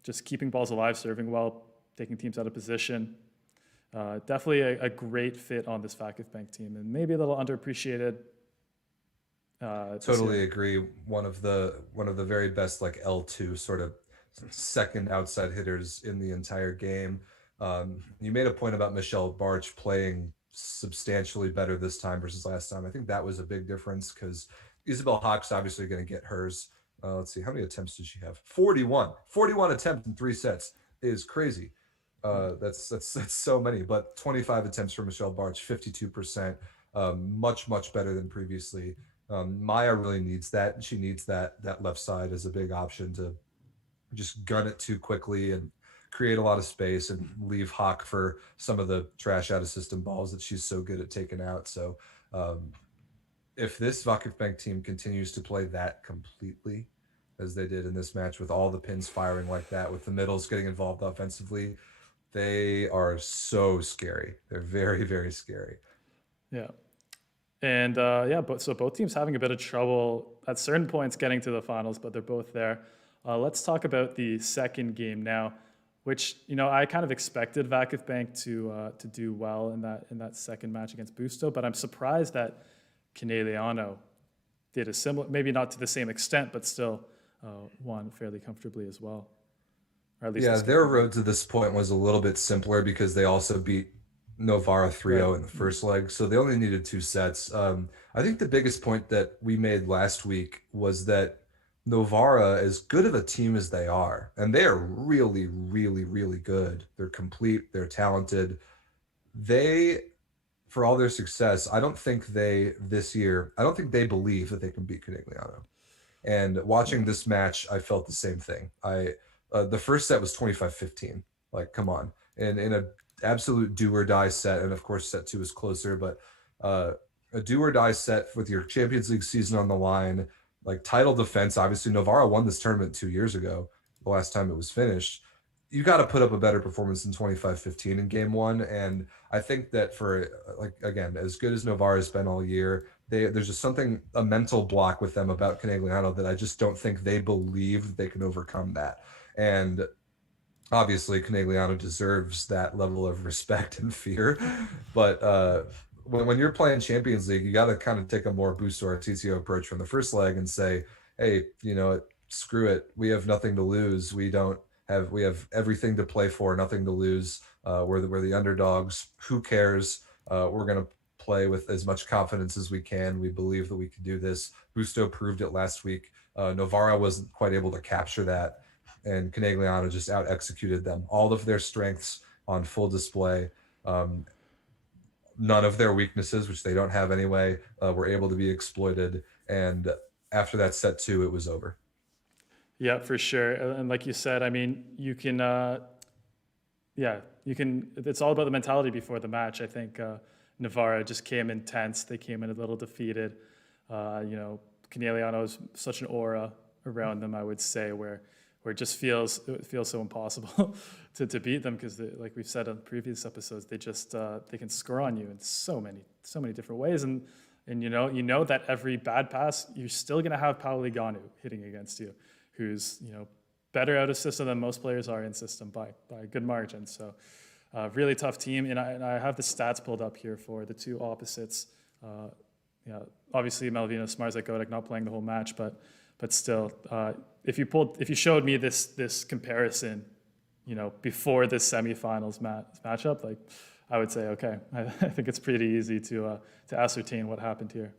just keeping balls alive, serving well, taking teams out of position. Definitely a great fit on this Vakifbank team, and maybe a little underappreciated this Totally year. agree. One of the very best like L2 sort of second outside hitters in the entire game. You made a point about Michelle Barch playing substantially better this time versus last time. I think that was a big difference because Isabel Hawk's obviously going to get hers. Let's see, how many attempts did she have? 41. 41 attempts in 3 sets is crazy. That's so many. But 25 attempts for Michelle Barch, 52%, much better than previously. Maya really needs that. She needs that left side as a big option to just gun it too quickly and create a lot of space and leave Hawk for some of the trash out of system balls that she's so good at taking out. So um, if this Vakifbank team continues to play that completely as they did in this match with all the pins firing like that, with the middles getting involved offensively, they are so scary. They're very scary. Yeah. And yeah, but so both teams having a bit of trouble at certain points getting to the finals, but they're both there. Let's talk about the second game now, which I kind of expected Vakifbank to do well in that second match against Busto, but I'm surprised that Conegliano did a similar, maybe not to the same extent, but still won fairly comfortably as well, or at least Yeah, this their game. road to this point was a little bit simpler because they also beat Novara Right. 3-0 in the first leg, so they only needed 2 sets. I think the biggest point that we made last week was that Novara, as good of a team as they are, and they are really good. They're complete, they're talented. They, for all their success, I don't think they believe that they can beat Conegliano. And watching Yeah. this match, I felt the same thing. The first set was 25-15. Like, come on. And in a absolute do or die set, and of course set two is closer, but uh, a do or die set with your Champions League season on the line, like title defense. Obviously, Novara won this tournament 2 years ago, the last time it was finished. You got to put up a better performance than 25-15 in game one. And I think that for, like, again, as good as Novara has been all year, there's just something, a mental block with them about Conegliano that I just don't think they believe they can overcome that. And obviously Conegliano deserves that level of respect and fear, but when you're playing Champions League, you got to kind of take a more Busto Artizio approach from the first leg and say, hey, screw it, we have nothing to lose. We have everything to play for, nothing to lose. We're the underdogs. Who cares? We're gonna play with as much confidence as we can. We believe that we can do this. Busto proved it last week. Novara wasn't quite able to capture that, and Conegliano just out executed them. All of their strengths on full display. None of their weaknesses, which they don't have anyway, were able to be exploited. And after that set two, it was over. Yeah, for sure. And like you said, I mean, you can, yeah, you can. It's all about the mentality before the match. I think Navarra just came in tense. They came in a little defeated. Conegliano is such an aura around them, I would say, where it feels so impossible to beat them because, like we've said on previous episodes, they can score on you in so many different ways. And that every bad pass, you're still gonna have Pauliganu hitting against you, who's better out of system than most players are in system by a good margin. So really tough team. And I have the stats pulled up here for the two opposites. Yeah, obviously Melvina Smarzak-Godek not playing the whole match, but still, if you showed me this comparison, before this semifinals matchup, like I would say, okay, I think it's pretty easy to ascertain what happened here.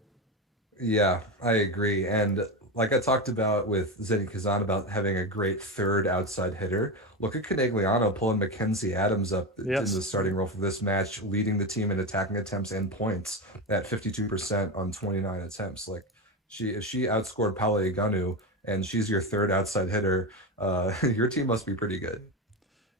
Yeah, I agree. And like I talked about with Zenit Kazan about having a great third outside hitter, look at Conegliano pulling Mackenzie Adams up in the Yes. starting role for this match, leading the team in attacking attempts and points at 52% on 29 attempts. Like she outscored Paula Iganu and she's your third outside hitter, your team must be pretty good.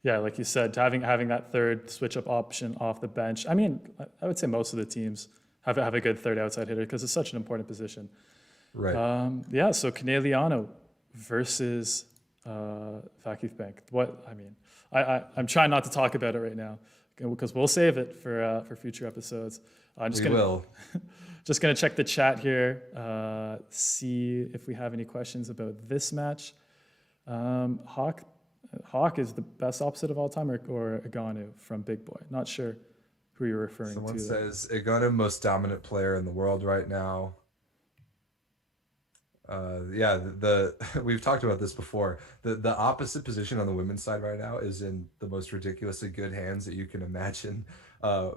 Yeah, like you said, having that third switch up option off the bench. I mean, I would say most of the teams have a good third outside hitter because it's such an important position. Right. Yeah, so Conegliano versus Vakifbank. I'm trying not to talk about it right now because we'll save it for future episodes. I'm just We gonna will. just gonna check the chat here, see if we have any questions about this match. Hawk is the best opposite of all time, or Aganu from Big Boy. Not sure who you're referring Someone to there. says Iganu most dominant player in the world right now. Yeah, we've talked about this before. The opposite position on the women's side right now is in the most ridiculously good hands that you can imagine. Uh,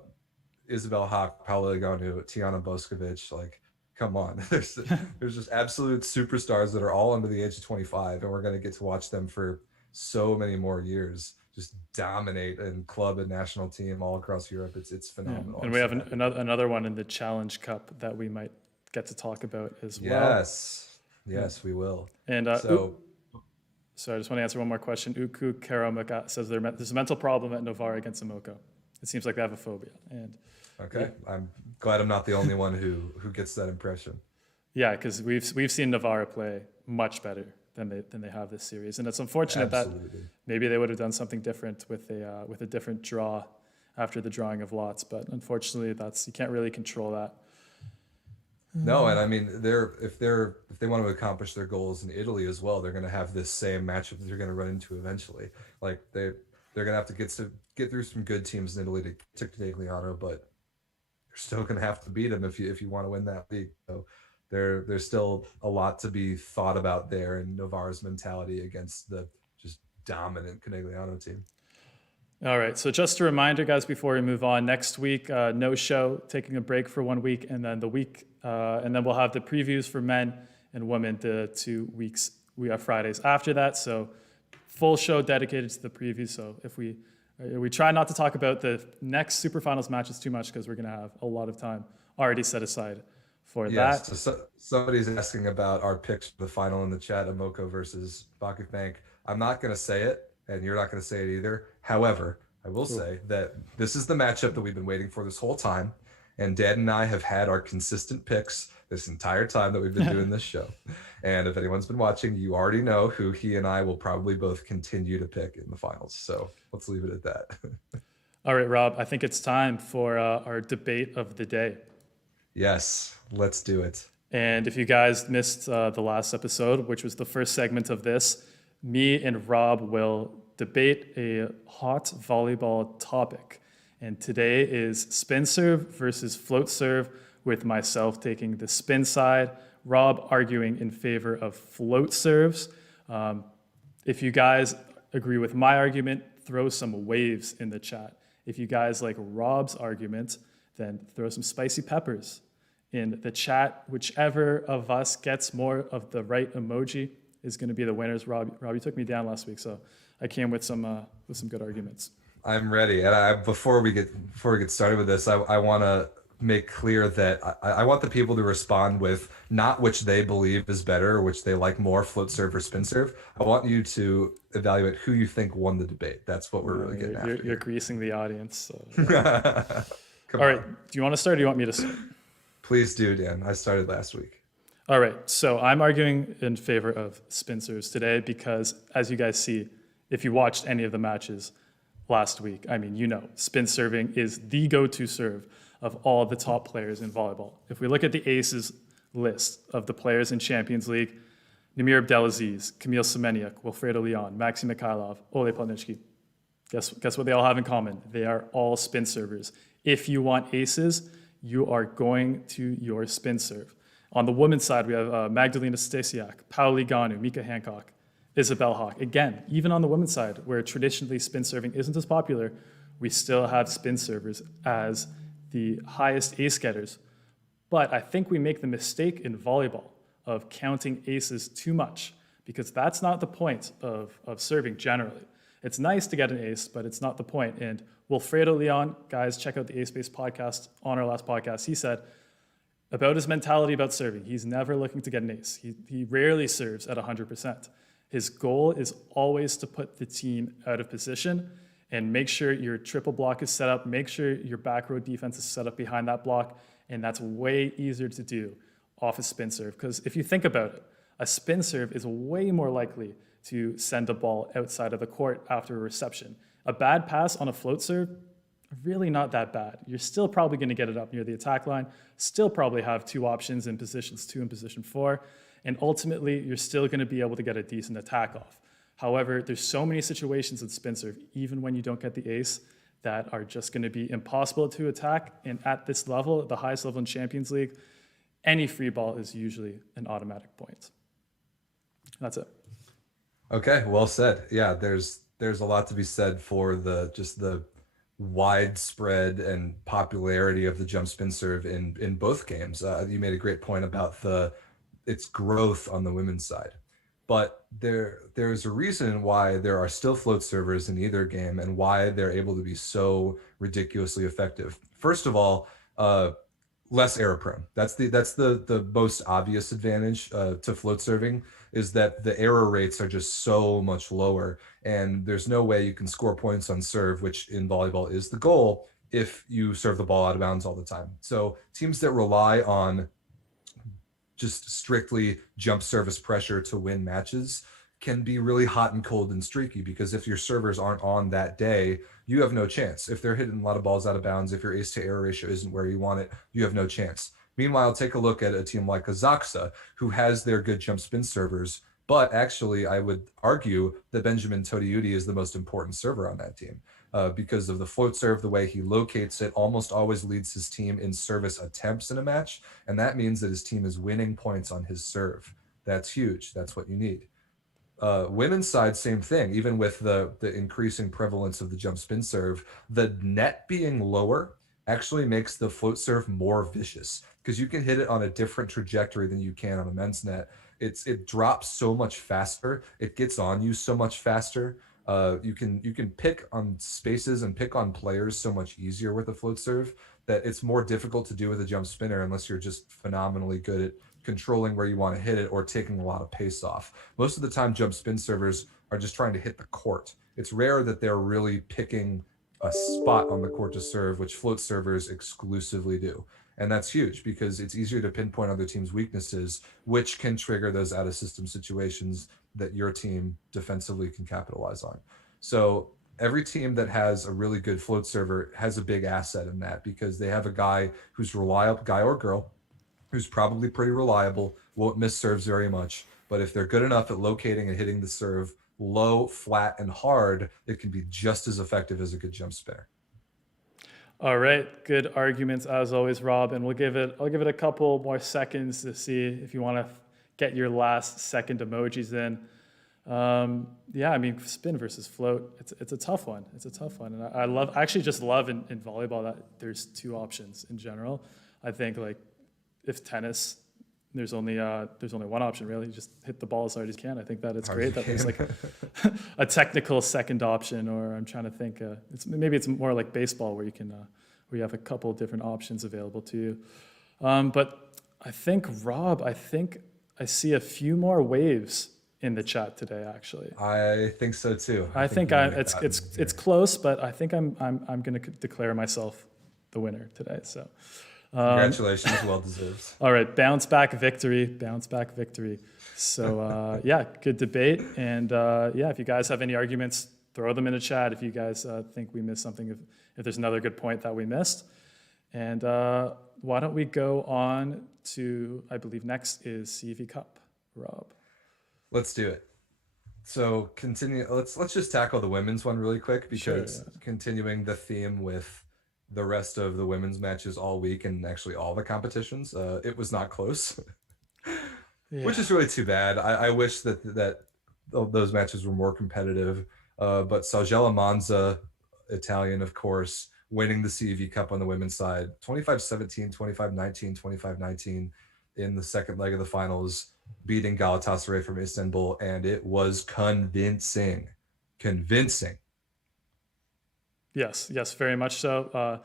Isabel Hawk, Paula Egonu, Tiana Boskovic, like, come on. There's just absolute superstars that are all under the age of 25, and we're going to get to watch them for so many more years just dominate in club and national team all across Europe. It's phenomenal. And we have another one in the Challenge Cup that we might get to talk about as well. Yes, we will. And so I just want to answer one more question. Uku Karamaka says there's a mental problem at Novara against Imoco. It seems like they have a phobia. And okay, yeah. I'm glad I'm not the only one who gets that impression. Yeah, because we've seen Novara play much better than they have this series, and it's unfortunate Absolutely. that maybe they would have done something different with a different draw after the drawing of lots. But unfortunately, you can't really control that. No, and I mean, if they want to accomplish their goals in Italy as well, they're going to have this same matchup that they're going to run into eventually. Like they're going to have to get through some good teams in Italy to Conegliano, but you're still going to have to beat them if you want to win that league. So there's still a lot to be thought about there in Novara's mentality against the just dominant Conegliano team. All right, so just a reminder, guys, before we move on, next week, no show, taking a break for 1 week, and then and then we'll have the previews for men and women the 2 weeks. We have Fridays after that, so full show dedicated to the previews. So if we try not to talk about the next superfinals matches too much because we're going to have a lot of time already set aside for that. So somebody's asking about our picks for the final in the chat, Imoco versus Vakifbank. I'm not going to say it, and you're not going to say it either. However, I will say that this is the matchup that we've been waiting for this whole time, and Dad and I have had our consistent picks this entire time that we've been doing this show. And if anyone's been watching, you already know who he and I will probably both continue to pick in the finals. So let's leave it at that. All right, Rob, I think it's time for our debate of the day. Yes, let's do it. And if you guys missed the last episode, which was the first segment of this, me and Rob will debate a hot volleyball topic. And today is spin serve versus float serve, with myself taking the spin side, Rob arguing in favor of float serves. If you guys agree with my argument, throw some waves in the chat. If you guys like Rob's argument, then throw some spicy peppers in the chat. Whichever of us gets more of the right emoji is going to be the winners. Rob, you took me down last week, so I came with some good arguments. I'm ready. And before we get started with this, I want to make clear that I want the people to respond with not which they believe is better or which they like more, float serve or spin serve. I want you to evaluate who you think won the debate. That's what we're really getting after. You're greasing the audience. So, yeah. All right. Do you want to start or do you want me to start? Please do, Dan. I started last week. All right. So I'm arguing in favor of spin serves today because, as you guys see, if you watched any of the matches last week, I mean, spin serving is the go-to serve of all the top players in volleyball. If we look at the aces list of the players in Champions League, Namir Abdelaziz, Kamil Semeniuk, Wilfredo Leon, Maxim Mikhailov, Ole Palnitsky, guess what they all have in common? They are all spin servers. If you want aces, you are going to your spin serve. On the women's side, we have Magdalena Stasiak, Pauli Ganu, Mika Hancock, Isabel Hawk. Again, even on the women's side, where traditionally spin serving isn't as popular, we still have spin servers as the highest ace getters. But I think we make the mistake in volleyball of counting aces too much, because that's not the point of serving generally. It's nice to get an ace, but it's not the point. And Wilfredo Leon, guys, check out the Ace Base podcast. On our last podcast, he said about his mentality about serving, he's never looking to get an ace. He rarely serves at 100%. His goal is always to put the team out of position and make sure your triple block is set up, make sure your back row defense is set up behind that block, and that's way easier to do off a spin serve. Because if you think about it, a spin serve is way more likely to send a ball outside of the court after a reception. A bad pass on a float serve, really not that bad. You're still probably going to get it up near the attack line, still probably have two options in positions 2 and position 4, and ultimately you're still going to be able to get a decent attack off. However, there's so many situations in spin serve, even when you don't get the ace, that are just going to be impossible to attack. And at this level, the highest level in Champions League, any free ball is usually an automatic point. That's it. Okay, well said. Yeah, there's a lot to be said for the widespread and popularity of the jump spin serve in both games. You made a great point about its growth on the women's side, but there's a reason why there are still float servers in either game and why they're able to be so ridiculously effective. First of all, less error prone. That's the most obvious advantage to float serving, is that the error rates are just so much lower, and there's no way you can score points on serve, which in volleyball is the goal, if you serve the ball out of bounds all the time. So teams that rely on just strictly jump service pressure to win matches can be really hot and cold and streaky, because if your servers aren't on that day, you have no chance. If they're hitting a lot of balls out of bounds, if your ace to error ratio isn't where you want it, you have no chance. Meanwhile, take a look at a team like a Zaksa, who has their good jump spin servers, but actually I would argue that Benjamin Todiuti is the most important server on that team. Because of the float serve, the way he locates it, almost always leads his team in service attempts in a match. And that means that his team is winning points on his serve. That's huge. That's what you need. Women's side, same thing. Even with the increasing prevalence of the jump spin serve, the net being lower actually makes the float serve more vicious, because you can hit it on a different trajectory than you can on a men's net. It drops so much faster. It gets on you so much faster. You can pick on spaces and pick on players so much easier with a float serve, that it's more difficult to do with a jump spinner unless you're just phenomenally good at controlling where you want to hit it or taking a lot of pace off. Most of the time, jump spin servers are just trying to hit the court. It's rare that they're really picking a spot on the court to serve, which float servers exclusively do. And that's huge, because it's easier to pinpoint other teams' weaknesses, which can trigger those out of system situations that your team defensively can capitalize on. So every team that has a really good float server has a big asset in that, because they have a guy who's reliable, guy or girl, who's probably pretty reliable, won't miss serves very much. But if they're good enough at locating and hitting the serve low, flat, and hard, it can be just as effective as a good jump spinner. All right, good arguments as always, Rob. And I'll give it a couple more seconds to see if you want to get your last second emojis in. Yeah, I mean, spin versus float, it's a tough one. It's a tough one. And I actually just love in volleyball that there's two options in general. I think, like, if tennis, there's only one option, really. You just hit the ball as hard as you can. I think that it's great that there's like a technical second option, or I'm trying to think. Maybe it's more like baseball, where you have a couple of different options available to you. But I think, Rob, I see a few more waves in the chat today, actually. I think so too. I think it's close, but I think I'm going to declare myself the winner today. So. Congratulations, well deserved. All right, bounce back victory. So yeah, good debate. And yeah, if you guys have any arguments, throw them in the chat. If you guys think we missed something, if there's another good point that we missed. And why don't we go on to, I believe next is CV Cup, Rob. Let's do it. So continue. Let's just tackle the women's one really quick, because Sure, yeah. continuing the theme with the rest of the women's matches all week, and actually all the competitions, it was not close, which is really too bad. I wish that those matches were more competitive. But Saugella Monza, Italian, of course, winning the CEV Cup on the women's side, 25-17, 25-19, 25-19 in the second leg of the finals, beating Galatasaray from Istanbul, and it was convincing. Yes, very much so.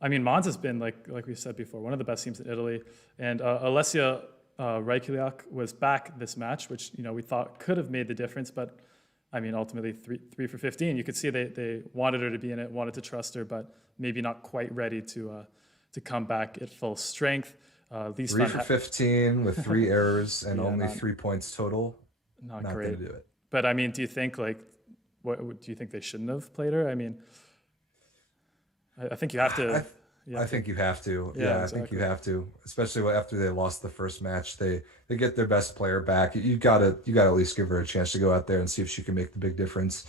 I mean, Monza's been, like we said before, one of the best teams in Italy. And Alessia Reykjavik was back this match, which we thought could have made the difference. But I mean, ultimately, 3 for 15. You could see they wanted her to be in it, wanted to trust her, but maybe not quite ready to come back at full strength. 3 for 15 with 3 errors and only 3 points total. Not great. great. Gonna do it. But I mean, do you think do you think they shouldn't have played her? I mean, I think you have to. I think you have to. Yeah, exactly. I think you have to, especially after they lost the first match. They get their best player back. You gotta at least give her a chance to go out there and see if she can make the big difference.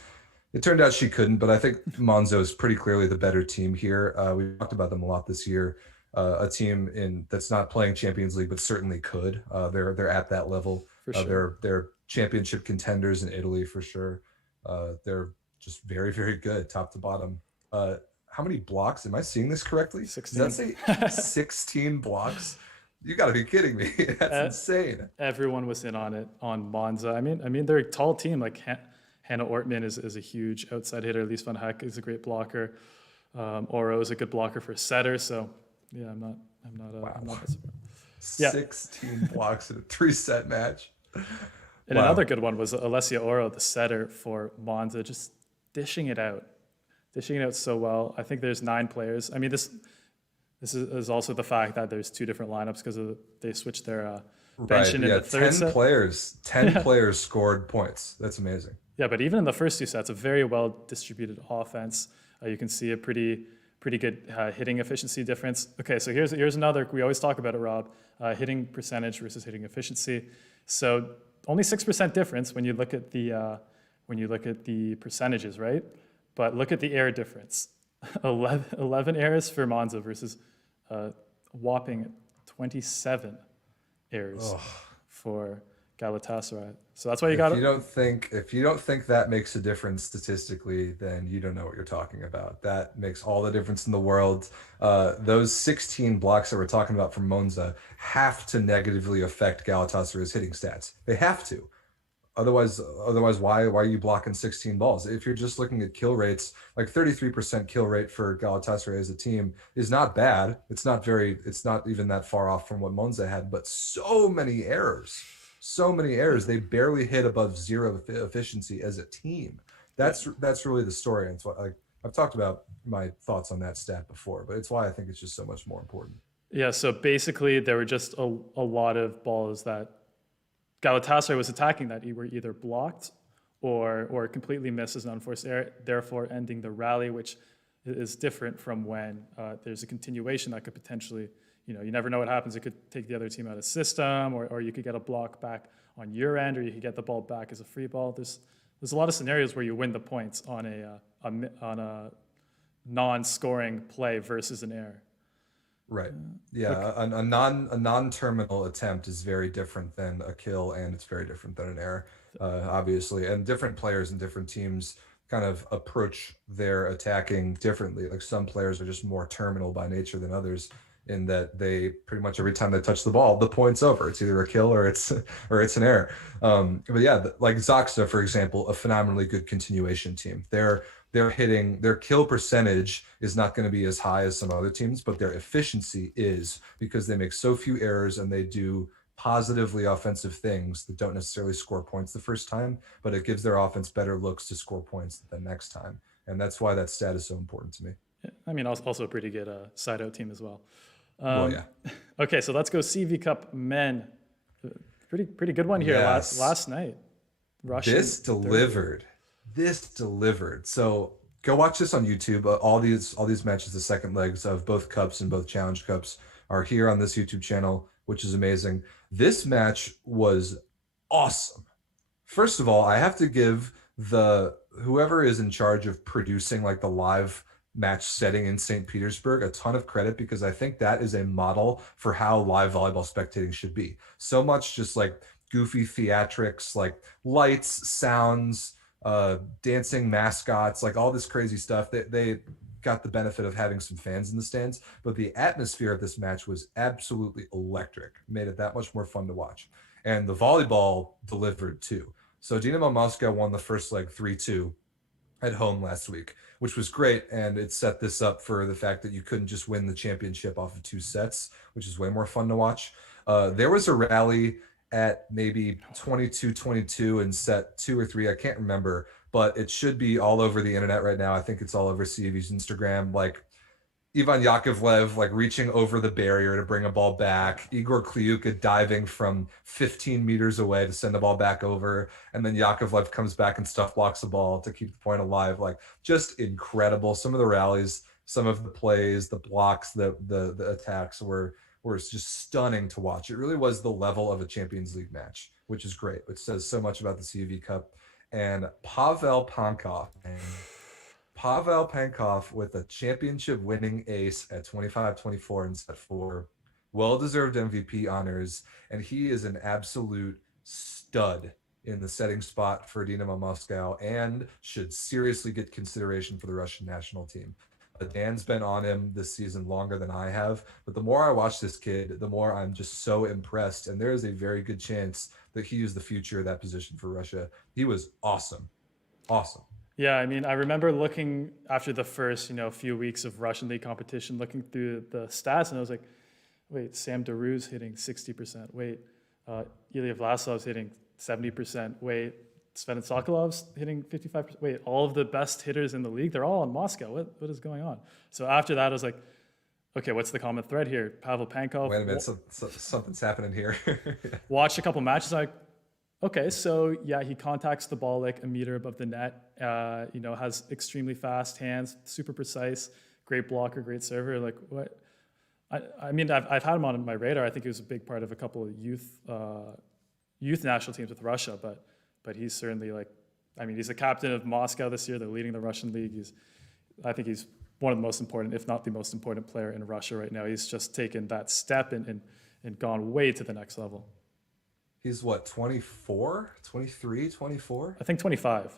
It turned out she couldn't, but I think Monzo is pretty clearly the better team here. We talked about them a lot this year. A team that's not playing Champions League, but certainly could. They're at that level. For sure. They're championship contenders in Italy for sure. They're just very, very good, top to bottom. How many blocks? Am I seeing this correctly? 16. Does that say 16 blocks? You got to be kidding me. That's insane. Everyone was in on it on Monza. I mean, they're a tall team. Like Hannah Ortman is a huge outside hitter. Lise van Heck is a great blocker. Oro is a good blocker for setter. So yeah, I'm not. Yeah. 16 blocks in a 3-set match. And another good one was Alessia Oro, the setter for Monza, just dishing it out so well. I think there's 9 players. I mean, this is also the fact that there's 2 different lineups because they switched their bench in the third 10 set. 10 players scored points. That's amazing. Yeah, but even in the first 2 sets, a very well distributed offense. You can see a pretty good hitting efficiency difference. Okay, so here's another. We always talk about it, Rob. Hitting percentage versus hitting efficiency. So only 6% difference when you look at the percentages, right? But look at the error difference. 11 errors for Monza versus whopping 27 errors for Galatasaray. So that's why you got it. If you don't think that makes a difference statistically, then you don't know what you're talking about. That makes all the difference in the world. Those 16 blocks that we're talking about from Monza have to negatively affect Galatasaray's hitting stats. They have to. Otherwise, why are you blocking 16 balls? If you're just looking at kill rates, like 33% kill rate for Galatasaray as a team is not bad. It's not even that far off from what Monza had, but so many errors. They barely hit above 0 efficiency as a team. That's really the story. And it's what I've talked about my thoughts on that stat before, but it's why I think it's just so much more important. Yeah. So basically, there were just a lot of balls that Galatasaray was attacking that were either blocked or completely missed as an unforced error, therefore ending the rally, which is different from when there's a continuation that could potentially, you never know what happens. It could take the other team out of system, or you could get a block back on your end, or you could get the ball back as a free ball. There's a lot of scenarios where you win the points on a non-scoring play versus an error. Right. Yeah. A non-terminal attempt is very different than a kill, and it's very different than an error, obviously. And different players and different teams kind of approach their attacking differently. Like some players are just more terminal by nature than others, in that they pretty much every time they touch the ball, the point's over. It's either a kill or it's an error. But yeah, like Zaksa, for example, a phenomenally good continuation team. They're hitting, their kill percentage is not going to be as high as some other teams, but their efficiency is, because they make so few errors and they do positively offensive things that don't necessarily score points the first time, but it gives their offense better looks to score points the next time. And that's why that stat is so important to me. Yeah, I mean, also a pretty good side-out team as well. Well, yeah. Okay, so let's go CV Cup men. Pretty good one here. Yes. last night. Russian This delivered. So go watch this on YouTube. All these matches, the second legs of both cups and both challenge cups, are here on this YouTube channel, which is amazing. This match was awesome. First of all, I have to give whoever is in charge of producing like the live match setting in St. Petersburg a ton of credit, because I think that is a model for how live volleyball spectating should be. So much just like goofy theatrics, like lights, sounds, dancing mascots, like all this crazy stuff. They got the benefit of having some fans in the stands, but the atmosphere of this match was absolutely electric. Made it that much more fun to watch. And the volleyball delivered too. So Dinamo Moscow won the first leg 3-2 at home last week, which was great. And it set this up for the fact that you couldn't just win the championship off of 2 sets, which is way more fun to watch. There was a rally at maybe 22-22 in set 2 or 3. I can't remember, but it should be all over the internet right now. I think it's all over CV's Instagram. Like Ivan Yakovlev, like reaching over the barrier to bring a ball back. Igor Kliuka diving from 15 meters away to send the ball back over. And then Yakovlev comes back and stuff blocks the ball to keep the point alive. Like just incredible. Some of the rallies, some of the plays, the blocks, the attacks were just stunning to watch. It really was the level of a Champions League match, which is great, which says so much about the CV Cup. And Pavel Pankov with a championship winning ace at 25-24 in set 4. Well-deserved MVP honors, and he is an absolute stud in the setting spot for Dynamo Moscow and should seriously get consideration for the Russian national team. Dan's been on him this season longer than I have, but the more I watch this kid, the more I'm just so impressed. And there is a very good chance that he is the future of that position for Russia. He was awesome. Awesome. Yeah, I mean, I remember looking after the first, few weeks of Russian league competition, looking through the stats, and I was like, wait, Sam Daru's hitting 60%. Wait, Ilya Vlasov's hitting 70%. Wait, Sven Sokolov's hitting 55%. Wait, all of the best hitters in the league, they're all in Moscow. What is going on? So after that, I was like, okay, what's the common thread here? Pavel Pankov. Wait a minute, something's happening here. Watched a couple matches, like, okay, so yeah, he contacts the ball like a meter above the net. Has extremely fast hands, super precise, great blocker, great server. Like what? I mean, I've had him on my radar. I think he was a big part of a couple of youth national teams with Russia, but he's certainly he's the captain of Moscow this year. They're leading the Russian league. I think he's one of the most important, if not the most important player in Russia right now. He's just taken that step and gone way to the next level. He's what, 24, 23, 24? I think 25.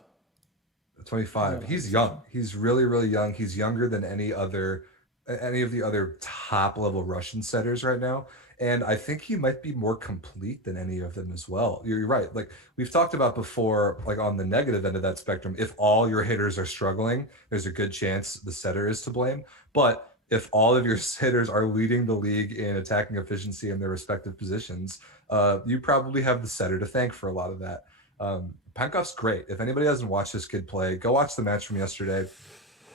25. He's young. He's really, really young. He's younger than any of the other top level Russian setters right now. And I think he might be more complete than any of them as well. You're right. Like we've talked about before, like on the negative end of that spectrum, if all your hitters are struggling, there's a good chance the setter is to blame. But if all of your hitters are leading the league in attacking efficiency in their respective positions, you probably have the setter to thank for a lot of that. Pankov's great. If anybody hasn't watched this kid play, go watch the match from yesterday.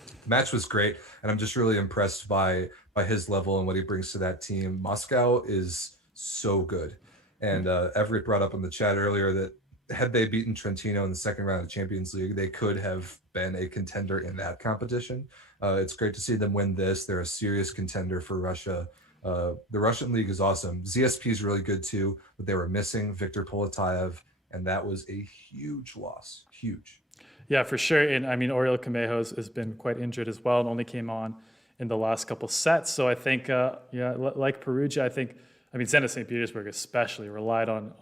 The match was great, and I'm just really impressed by his level and what he brings to that team. Moscow is so good. And Everett brought up in the chat earlier that had they beaten Trentino in the second round of Champions League, they could have been a contender in that competition. It's great to see them win this. They're a serious contender for Russia. The Russian league is awesome. ZSP is really good too, but they were missing Viktor Poletayev, and that was a huge loss. Huge. Yeah, for sure. And I mean, Oriol Camejo has been quite injured as well and only came on in the last couple sets. So I think, like Perugia, I mean, Zenit St. Petersburg especially relied on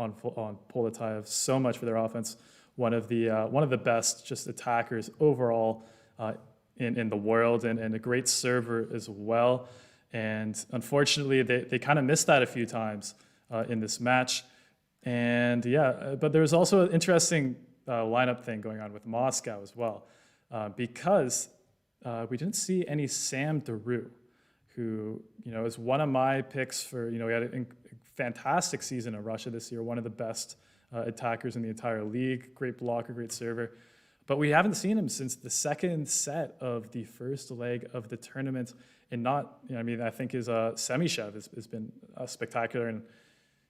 Poletayev so much for their offense. One of the best just attackers overall in the world, and a great server as well. And unfortunately, they kind of missed that a few times in this match. And yeah, but there's also an interesting lineup thing going on with Moscow as well, because we didn't see any Sam Daru, who is one of my picks for he had a fantastic season in Russia this year, one of the best attackers in the entire league, great blocker, great server. But we haven't seen him since the second set of the first leg of the tournament. And I think his Semyshev has been spectacular, and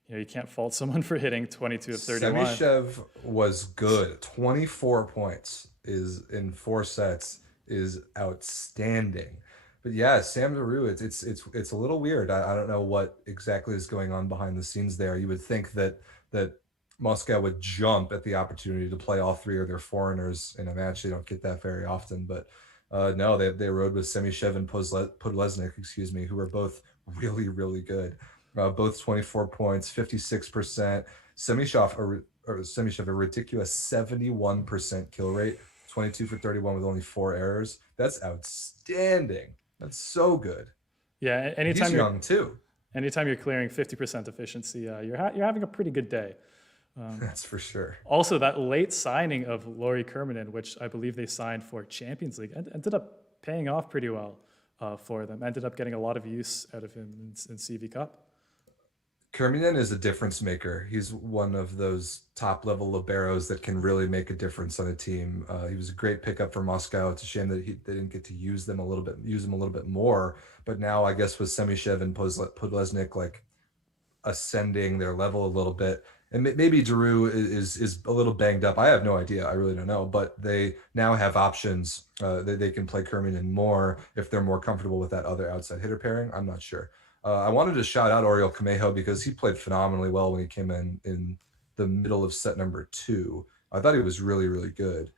you can't fault someone for hitting 22 of 31. Semyshev was good. 24 points is in 4 sets is outstanding. But yeah, Sam Daru, it's a little weird. I don't know what exactly is going on behind the scenes there. You would think that Moscow would jump at the opportunity to play all 3 of their foreigners in a match. They don't get that very often, but no, they rode with Semyshev and Podlesnik, who are both really, really good. Both 24 points, 56%. Semyshev, a ridiculous 71% kill rate, 22 for 31 with only 4 errors. That's outstanding. That's so good. Yeah, anytime he's young too. Anytime you're clearing 50% efficiency, you're having a pretty good day. That's for sure. Also, that late signing of Lauri Kerminen, which I believe they signed for Champions League, ended up paying off pretty well for them. Ended up getting a lot of use out of him in CV Cup. Kerminen is a difference maker. He's one of those top level liberos that can really make a difference on a team. He was a great pickup for Moscow. It's a shame that they didn't get to use him a little bit more. But now I guess with Semyshev and Podlesnik ascending their level a little bit, and maybe Daru is a little banged up. I have no idea. I really don't know. But they now have options. They can play Kerminen more if they're more comfortable with that other outside hitter pairing. I'm not sure. I wanted to shout out Oriol Camejo because he played phenomenally well when he came in the middle of set number 2. I thought he was really, really good.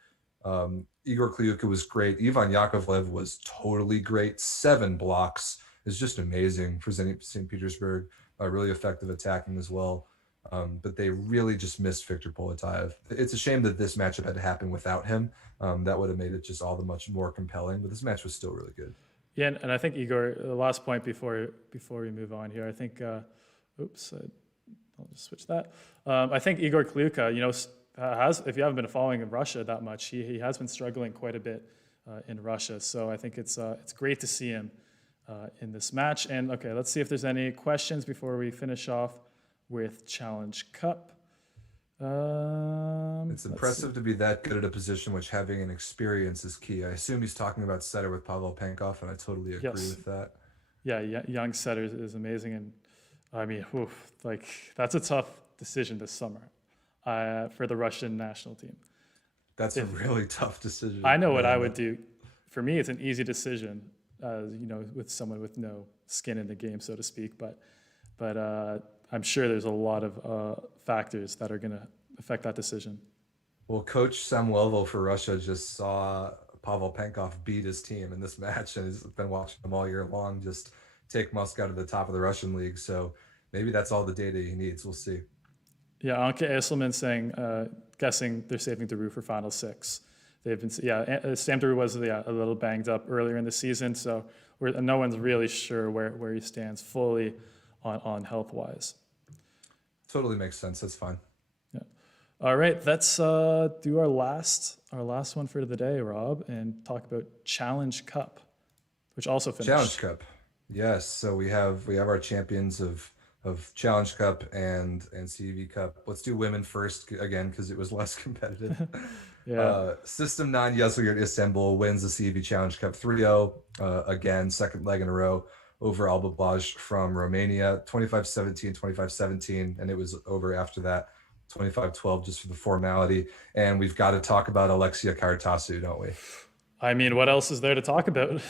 Igor Kliuka was great. Ivan Yakovlev was totally great. 7 blocks is just amazing for Zenit St. Petersburg. Really effective attacking as well. But they really just missed Viktor Poletaev. It's a shame that this matchup had to happen without him. That would have made it just all the much more compelling. But this match was still really good. Yeah, and I think Igor. The last point before we move on here, I think. Oops, I'll just switch that. I think Igor Kliuka, has, if you haven't been following Russia that much, he has been struggling quite a bit in Russia. So I think it's great to see him in this match. And okay, let's see if there's any questions before we finish off with Challenge Cup. It's impressive to be that good at a position which having an experience is key. I assume he's talking about setter with Pavel Penkov, and I totally agree with that. Yeah, young setter is amazing, and I mean, that's a tough decision this summer for the Russian national team. That's a really tough decision. I know what I would do. For me, it's an easy decision, with someone with no skin in the game, so to speak. But I'm sure there's a lot of factors that are going to affect that decision. Well, Coach Samuelvo for Russia just saw Pavel Penkov beat his team in this match, and he's been watching them all year long just take Moscow to the top of the Russian league. So maybe that's all the data he needs. We'll see. Yeah, Anke Esselman saying, guessing they're saving Daru for Final Six. They've been, Sam Daru was a little banged up earlier in the season, so no one's really sure where he stands fully on health-wise. Totally makes sense. That's fine. Yeah. All right, let's do our last one for the day, Rob, and talk about Challenge Cup, which also finished. Challenge Cup, yes. So we have our champions of Challenge Cup and CEV Cup. Let's do women first again because it was less competitive. System 9 Kedzierzyn-Kozle Istanbul wins the CEV Challenge Cup 3-0 again, second leg in a row over Alba Blaj from Romania, 25-17, 25-17, and it was over after that, 25-12, just for the formality. And we've got to talk about Alexia Karatasu, don't we? I mean, what else is there to talk about?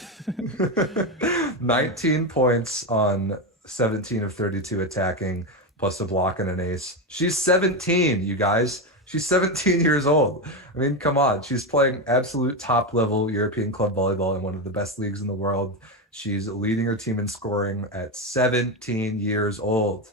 19 points on 17 of 32 attacking, plus a block and an ace. She's 17, you guys. She's 17 years old. I mean, come on. She's playing absolute top-level European club volleyball in one of the best leagues in the world. She's leading her team in scoring at 17 years old.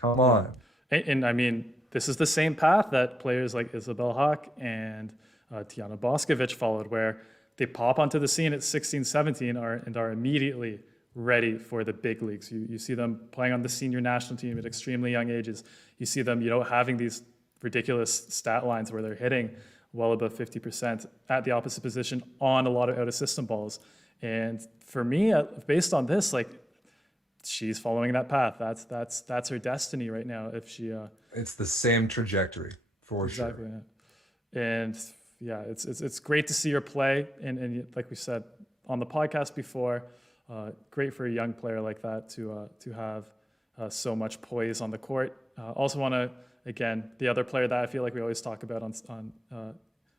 Come on. And I mean, this is the same path that players like Isabel Hawk and Tiana Boskovic followed, where they pop onto the scene at 16, 17 and are immediately ready for the big leagues. You see them playing on the senior national team at extremely young ages. You see them, having these ridiculous stat lines where they're hitting well above 50% at the opposite position on a lot of out-of-system balls. And for me, based on this, she's following that path. That's her destiny right now. If she, it's the same trajectory for sure. Yeah. And yeah, it's great to see her play. And like we said on the podcast before, great for a young player like that to have so much poise on the court. Also want to, again, the other player that I feel like we always talk about on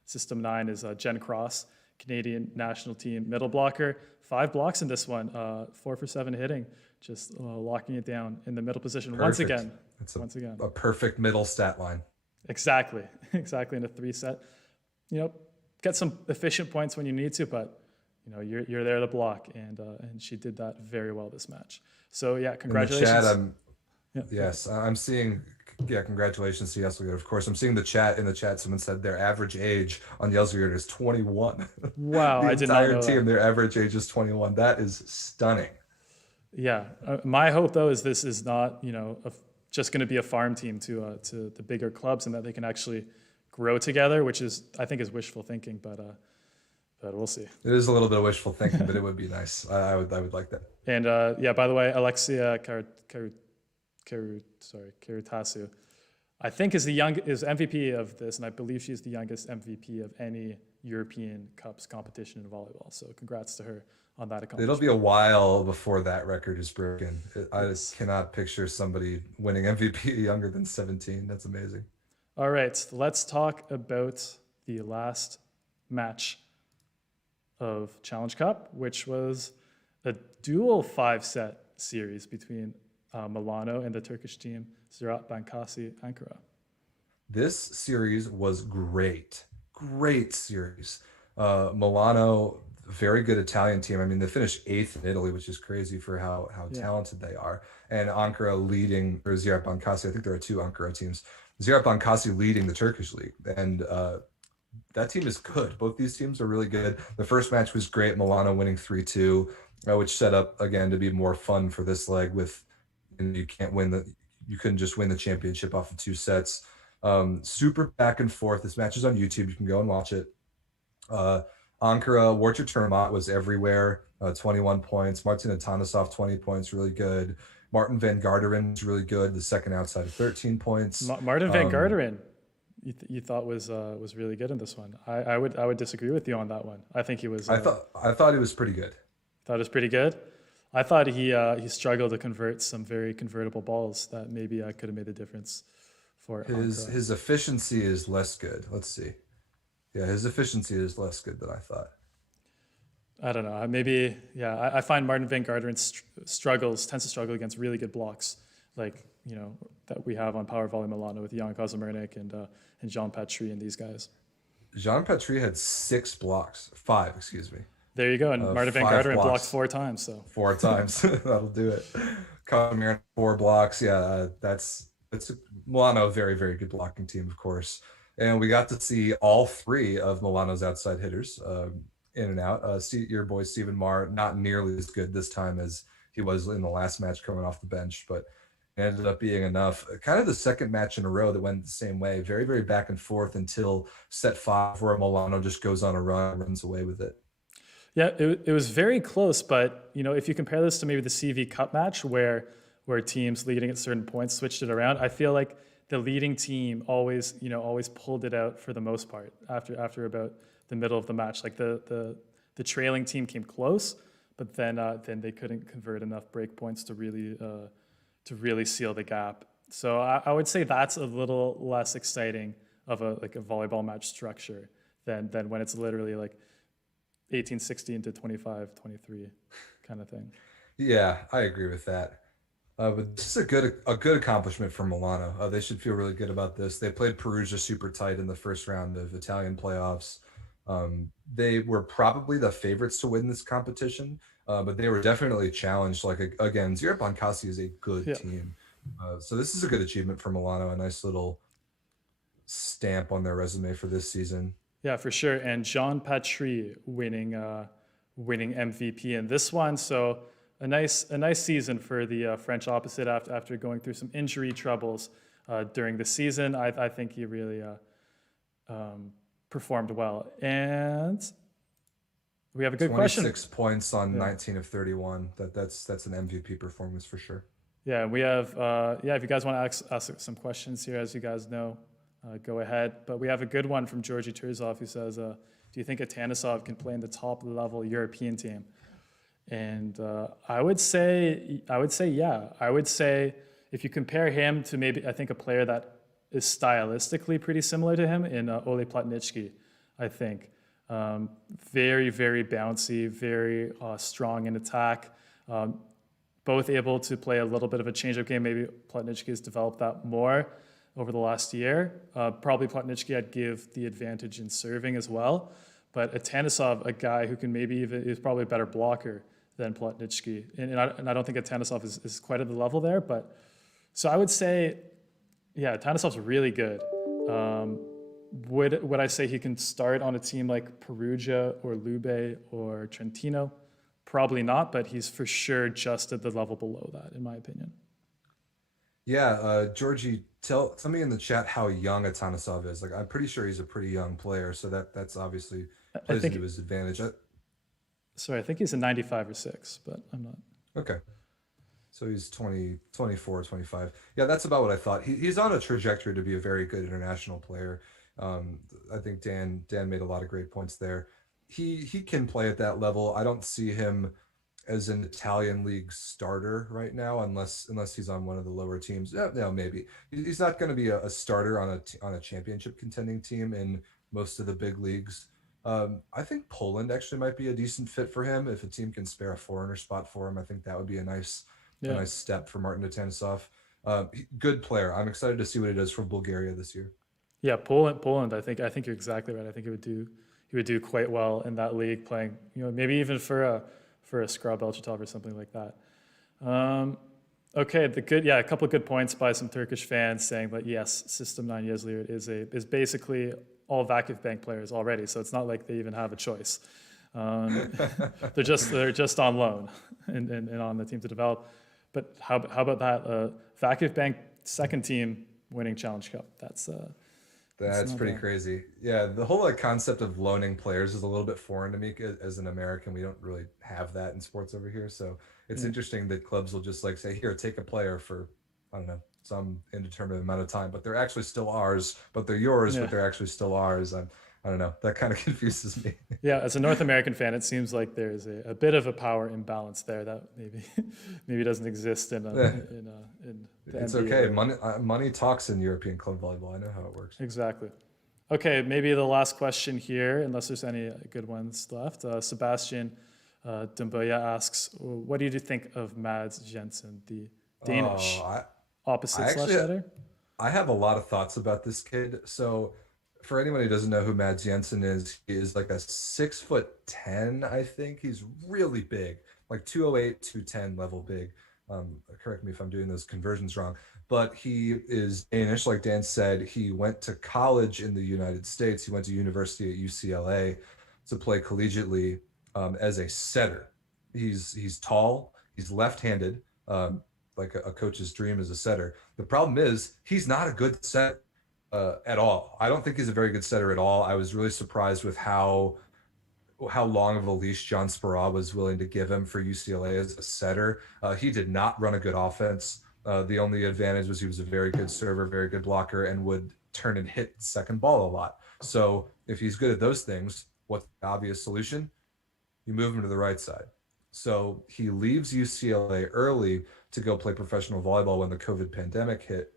System 9 is Jen Cross, Canadian national team middle blocker. 5 blocks in this one, 4 for 7 hitting, just locking it down in the middle position. Perfect. Once again. A perfect middle stat line. Exactly in a 3-set. Get some efficient points when you need to, but you're there to block, and she did that very well this match. So yeah, congratulations. In the chat, yes, I'm seeing. Yeah, congratulations to Kedzierzyn. Of course, I'm seeing in the chat. Someone said their average age on Kedzierzyn is 21. Wow, I did not know that. The entire team, their average age is 21. That is stunning. Yeah, my hope though is this is not just going to be a farm team to the bigger clubs, and that they can actually grow together, which is I think is wishful thinking, but we'll see. It is a little bit of wishful thinking, but it would be nice. I would like that. And by the way, Alexia Karatasu, I think is MVP of this, and I believe she's the youngest MVP of any European Cups competition in volleyball. So congrats to her on that accomplishment. It'll be a while before that record is broken. I just cannot picture somebody winning MVP younger than 17. That's amazing. All right, let's talk about the last match of Challenge Cup, which was a dual 5-set series between Milano and the Turkish team Ziraat Bankasi Ankara. This series was great series. Milano very good Italian team. I mean, they finished 8th in Italy, which is crazy for how Yeah. talented they are. And Ankara leading, or Zenit Bankasi, I think there are 2 Ankara teams. Zenit Bankasi leading the Turkish league. And that team is good. Both these teams are really good. The first match was great, Milano winning 3-2, which set up, again, to be more fun for this leg with, and you couldn't just win the championship off of 2 sets. Super back and forth. This match is on YouTube. You can go and watch it. Ankara, Warcher Termat was everywhere, 21 points. Martin Atanasov, 20 points, really good. Martin Van Garderen was really good, the second outside of 13 points. Martin Van Garderen, you thought was really good in this one. I would disagree with you on that one. I think he was. I thought he was pretty good. Thought it was pretty good. I thought he struggled to convert some very convertible balls that maybe could have made the difference for his efficiency is less good. Let's see. Yeah, his efficiency is less good than I thought. I don't know. Maybe, yeah. I find Martin Van Garderen tends to struggle against really good blocks, like that we have on Power Volley Milano with Jan Kazimiernik and Jean Patry and these guys. Jean Patry had 5, excuse me. There you go. And Martin Van Garderen blocked 4 times. So 4 times, that'll do it. Kazimiernik 4 blocks. Yeah, it's Milano, very, very good blocking team, of course. And we got to see all 3 of Milano's outside hitters in and out. Your boy Stephen Marr, not nearly as good this time as he was in the last match coming off the bench, but ended up being enough. Kind of the second match in a row that went the same way. Very, very back and forth until set 5, where Milano just goes on a run and runs away with it. Yeah, it was very close, but if you compare this to maybe the CV Cup match where teams leading at certain points switched it around, I feel like the leading team always pulled it out for the most part after about the middle of the match. Like the trailing team came close, but then they couldn't convert enough break points to really seal the gap. So I would say that's a little less exciting of a volleyball match structure than when it's literally like 18-16 to 25-23 kind of thing. Yeah, I agree with that. But this is a good accomplishment for Milano. They should feel really good about this. They played Perugia super tight in the first round of Italian playoffs. They were probably the favorites to win this competition, but they were definitely challenged. Again, Zenit Bankasi is a good team. So this is a good achievement for Milano, a nice little stamp on their resume for this season. Yeah, for sure. And Jean Patry winning MVP in this one. So a nice season for the French opposite after going through some injury troubles during the season. I think he really performed well. And we have a good 26 question. 26 points on 19 of 31. That's an MVP performance for sure. Yeah, we have if you guys want to ask some questions here, as you guys know, go ahead. But we have a good one from Georgi Turzov who says, do you think Atanasov can play in the top level European team? And I would say yeah. I would say if you compare him to maybe, I think, a player that is stylistically pretty similar to him in Ole Platnitsky, I think. Very, very bouncy, very strong in attack. Both able to play a little bit of a change-up game. Maybe Platnitsky has developed that more over the last year. Probably Platnitsky I'd give the advantage in serving as well. But Atanasov, a guy who can maybe even, is probably a better blocker than Platnitsky. And I don't think Atanasov is quite at the level there. But so I would say, yeah, Atanasov's really good. Would I say he can start on a team like Perugia or Lube or Trentino? Probably not, but he's for sure just at the level below that, in my opinion. Yeah, Georgie, tell me in the chat how young Atanasov is. I'm pretty sure he's a pretty young player, so that's obviously plays into his advantage. Sorry, I think he's a 95 or 6, but I'm not. Okay. So he's 24, 25. Yeah, that's about what I thought. He's on a trajectory to be a very good international player. I think Dan made a lot of great points there. He can play at that level. I don't see him as an Italian league starter right now, unless he's on one of the lower teams. Yeah, maybe he's not going to be a starter on a championship contending team in most of the big leagues. I think Poland actually might be a decent fit for him if a team can spare a foreigner spot for him. I think that would be a nice step for Martin Atanasov. Good player. I'm excited to see what he does for Bulgaria this year. Yeah, Poland. I think you're exactly right. I think he would do quite well in that league, playing, maybe even for a scrub Elchitov or something like that. Okay, a couple of good points by some Turkish fans saying that yes, System 9 Yazlir is basically all Vakifbank players already, so it's not like they even have a choice. They're just on loan and on the team to develop. But how about that? Vakifbank second team winning Challenge Cup. That's pretty crazy. Yeah, the whole concept of loaning players is a little bit foreign to me as an American. We don't really have that in sports over here, so it's interesting that clubs will just say, here, take a player for, I don't know, some indeterminate amount of time, but they're actually still ours, but they're yours, but they're actually still ours. I don't know. That kind of confuses me. Yeah, as a North American fan, it seems like there's a bit of a power imbalance there that maybe doesn't exist in the it's NBA. Okay. Money talks in European club volleyball. I know how it works. Exactly. Okay, maybe the last question here, unless there's any good ones left. Sebastian Dumbuya asks, what do you think of Mads Jensen, the Danish opposite slash setter? I have a lot of thoughts about this kid. So for anyone who doesn't know who Mads Jensen is, he is like a 6'10", I think. He's really big, like 208, 210 level big. Correct me if I'm doing those conversions wrong, but he is Danish. Like Dan said, he went to college in the United States. He went to university at UCLA to play collegiately as a setter. He's tall. He's left-handed, like a coach's dream as a setter. The problem is he's not a good setter at all. I don't think he's a very good setter at all. I was really surprised with how long of a leash John Spera was willing to give him for UCLA as a setter. He did not run a good offense. The only advantage was he was a very good server, very good blocker, and would turn and hit second ball a lot. So if he's good at those things, what's the obvious solution? You move him to the right side. So he leaves UCLA early to go play professional volleyball when the COVID pandemic hit.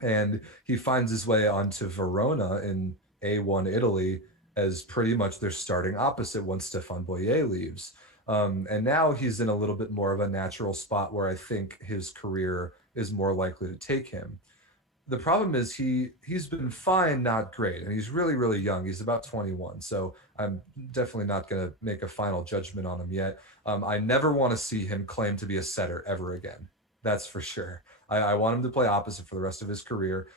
And he finds his way onto Verona in A1 Italy as pretty much their starting opposite once Stefan Boyer leaves. And now he's in a little bit more of a natural spot where I think his career is more likely to take him. The problem is he's been fine, not great. And he's really, really young. He's about 21. So I'm definitely not going to make a final judgment on him yet. I never want to see him claim to be a setter ever again. That's for sure. I want him to play opposite for the rest of his career.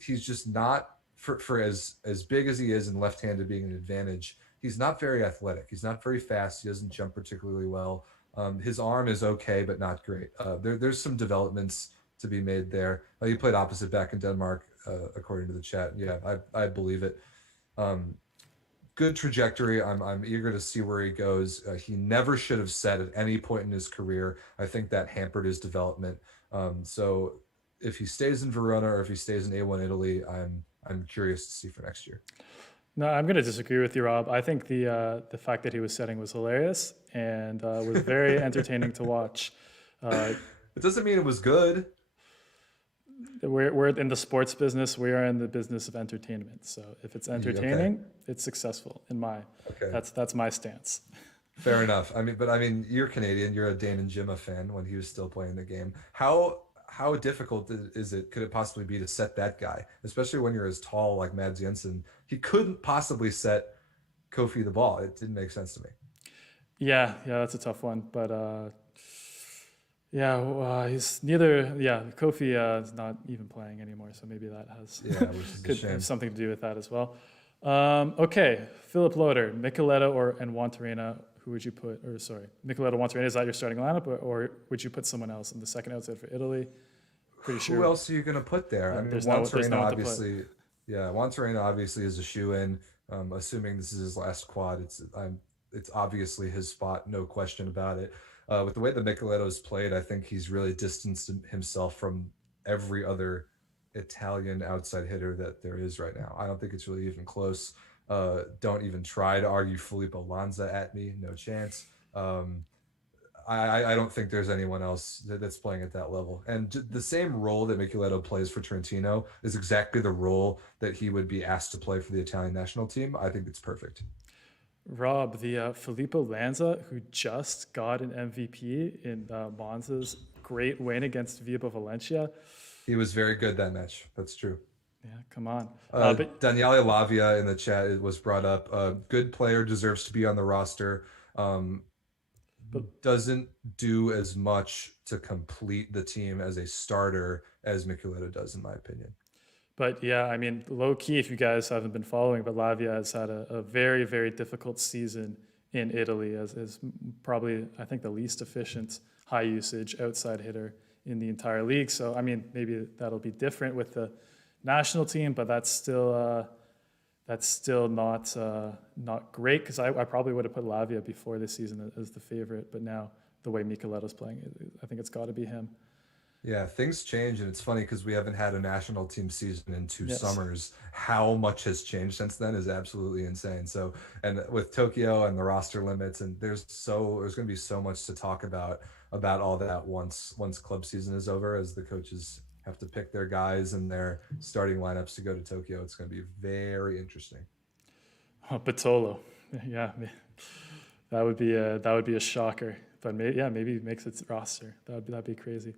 He's just not, for as big as he is and left-handed being an advantage, he's not very athletic. He's not very fast. He doesn't jump particularly well. His arm is okay, but not great. There's some developments to be made there. He played opposite back in Denmark, according to the chat. Yeah, I believe it. Good trajectory. I'm eager to see where he goes. He never should have set at any point in his career. I think that hampered his development. So if he stays in Verona or if he stays in A1 Italy, I'm curious to see for next year. No, I'm going to disagree with you, Rob. I think the fact that he was setting was hilarious and was very entertaining to watch. It doesn't mean it was good. We're in the sports business. We are in the business of entertainment. So if it's entertaining, it's successful. That's my stance. Fair enough. I mean, you're Canadian. You're a Dan and Jimma fan when he was still playing the game. How difficult could it possibly be to set that guy, especially when you're as tall like Mads Jensen? He couldn't possibly set Kofi the ball. It didn't make sense to me. Yeah, that's a tough one. But he's neither. Yeah, Kofi is not even playing anymore, so maybe that could have something to do with that as well. Okay, Philip Loader, Micheletto and Juantorena. Who would you put? Or sorry, Micheletto, Juantorena. Is that your starting lineup, or would you put someone else in the second outside for Italy? Pretty sure. Who else are you going to put there? I mean, Juantorena obviously. Yeah, Juantorena obviously is a shoe-in. Assuming this is his last quad, it's obviously his spot, no question about it. With the way that Micheletto is played, I think he's really distanced himself from every other Italian outside hitter that there is right now. I don't think it's really even close. Don't even try to argue Filippo Lanza at me. No chance. I don't think there's anyone else that's playing at that level. And the same role that Micheletto plays for Trentino is exactly the role that he would be asked to play for the Italian national team. I think it's perfect. Rob, the Filippo Lanza, who just got an MVP in Monza's great win against Vibo Valencia. He was very good that match. That's true. Yeah, come on. But Daniele Lavia in the chat was brought up. Good player, deserves to be on the roster. Um, but doesn't do as much to complete the team as a starter as Micheletti does, in my opinion. But yeah, I mean, low key, if you guys haven't been following, but Lavia has had a very, very difficult season in Italy as probably, I think, the least efficient high usage outside hitter in the entire league. So, I mean, maybe that'll be different with the national team, but that's still not great because I probably would have put Lavia before this season as the favorite. But now, the way Micheletti's playing, I think it's got to be him. Yeah, things change, and it's funny because we haven't had a national team season in 2 summers. How much has changed since then is absolutely insane. So, and with Tokyo and the roster limits, and there's going to be so much to talk about all that once club season is over, as the coaches have to pick their guys and their starting lineups to go to Tokyo. It's going to be very interesting. Oh, Patolo, yeah, that would be a shocker. But maybe he makes its roster. That'd be crazy.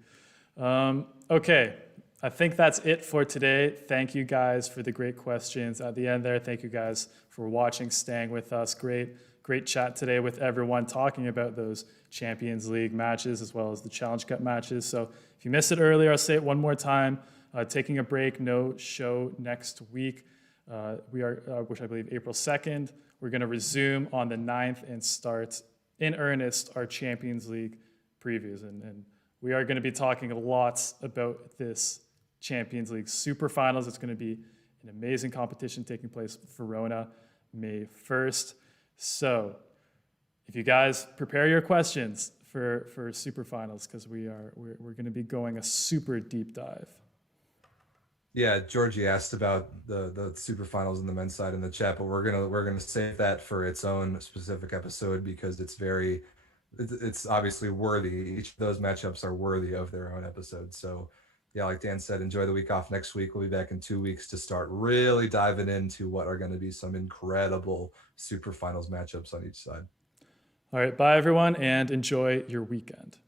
Okay, I think that's it for today. Thank you guys for the great questions at the end there. Thank you guys for watching, staying with us. Great chat today with everyone talking about those Champions League matches as well as the Challenge Cup matches. So if you missed it earlier, I'll say it one more time. Taking a break, no show next week. We are, which I believe April 2nd. We're going to resume on the 9th and start in earnest our Champions League previews. And we are going to be talking lots about this Champions League Super Finals. It's going to be an amazing competition taking place in Verona, May 1st. So if you guys prepare your questions for Super Finals, because we're going to be going a super deep dive. Yeah, Georgie asked about the super finals in the men's side in the chat, but we're gonna save that for its own specific episode because it's obviously worthy. Each of those matchups are worthy of their own episode. So yeah, like Dan said, enjoy the week off next week. We'll be back in 2 weeks to start really diving into what are going to be some incredible super finals matchups on each side. All right, bye everyone, and enjoy your weekend.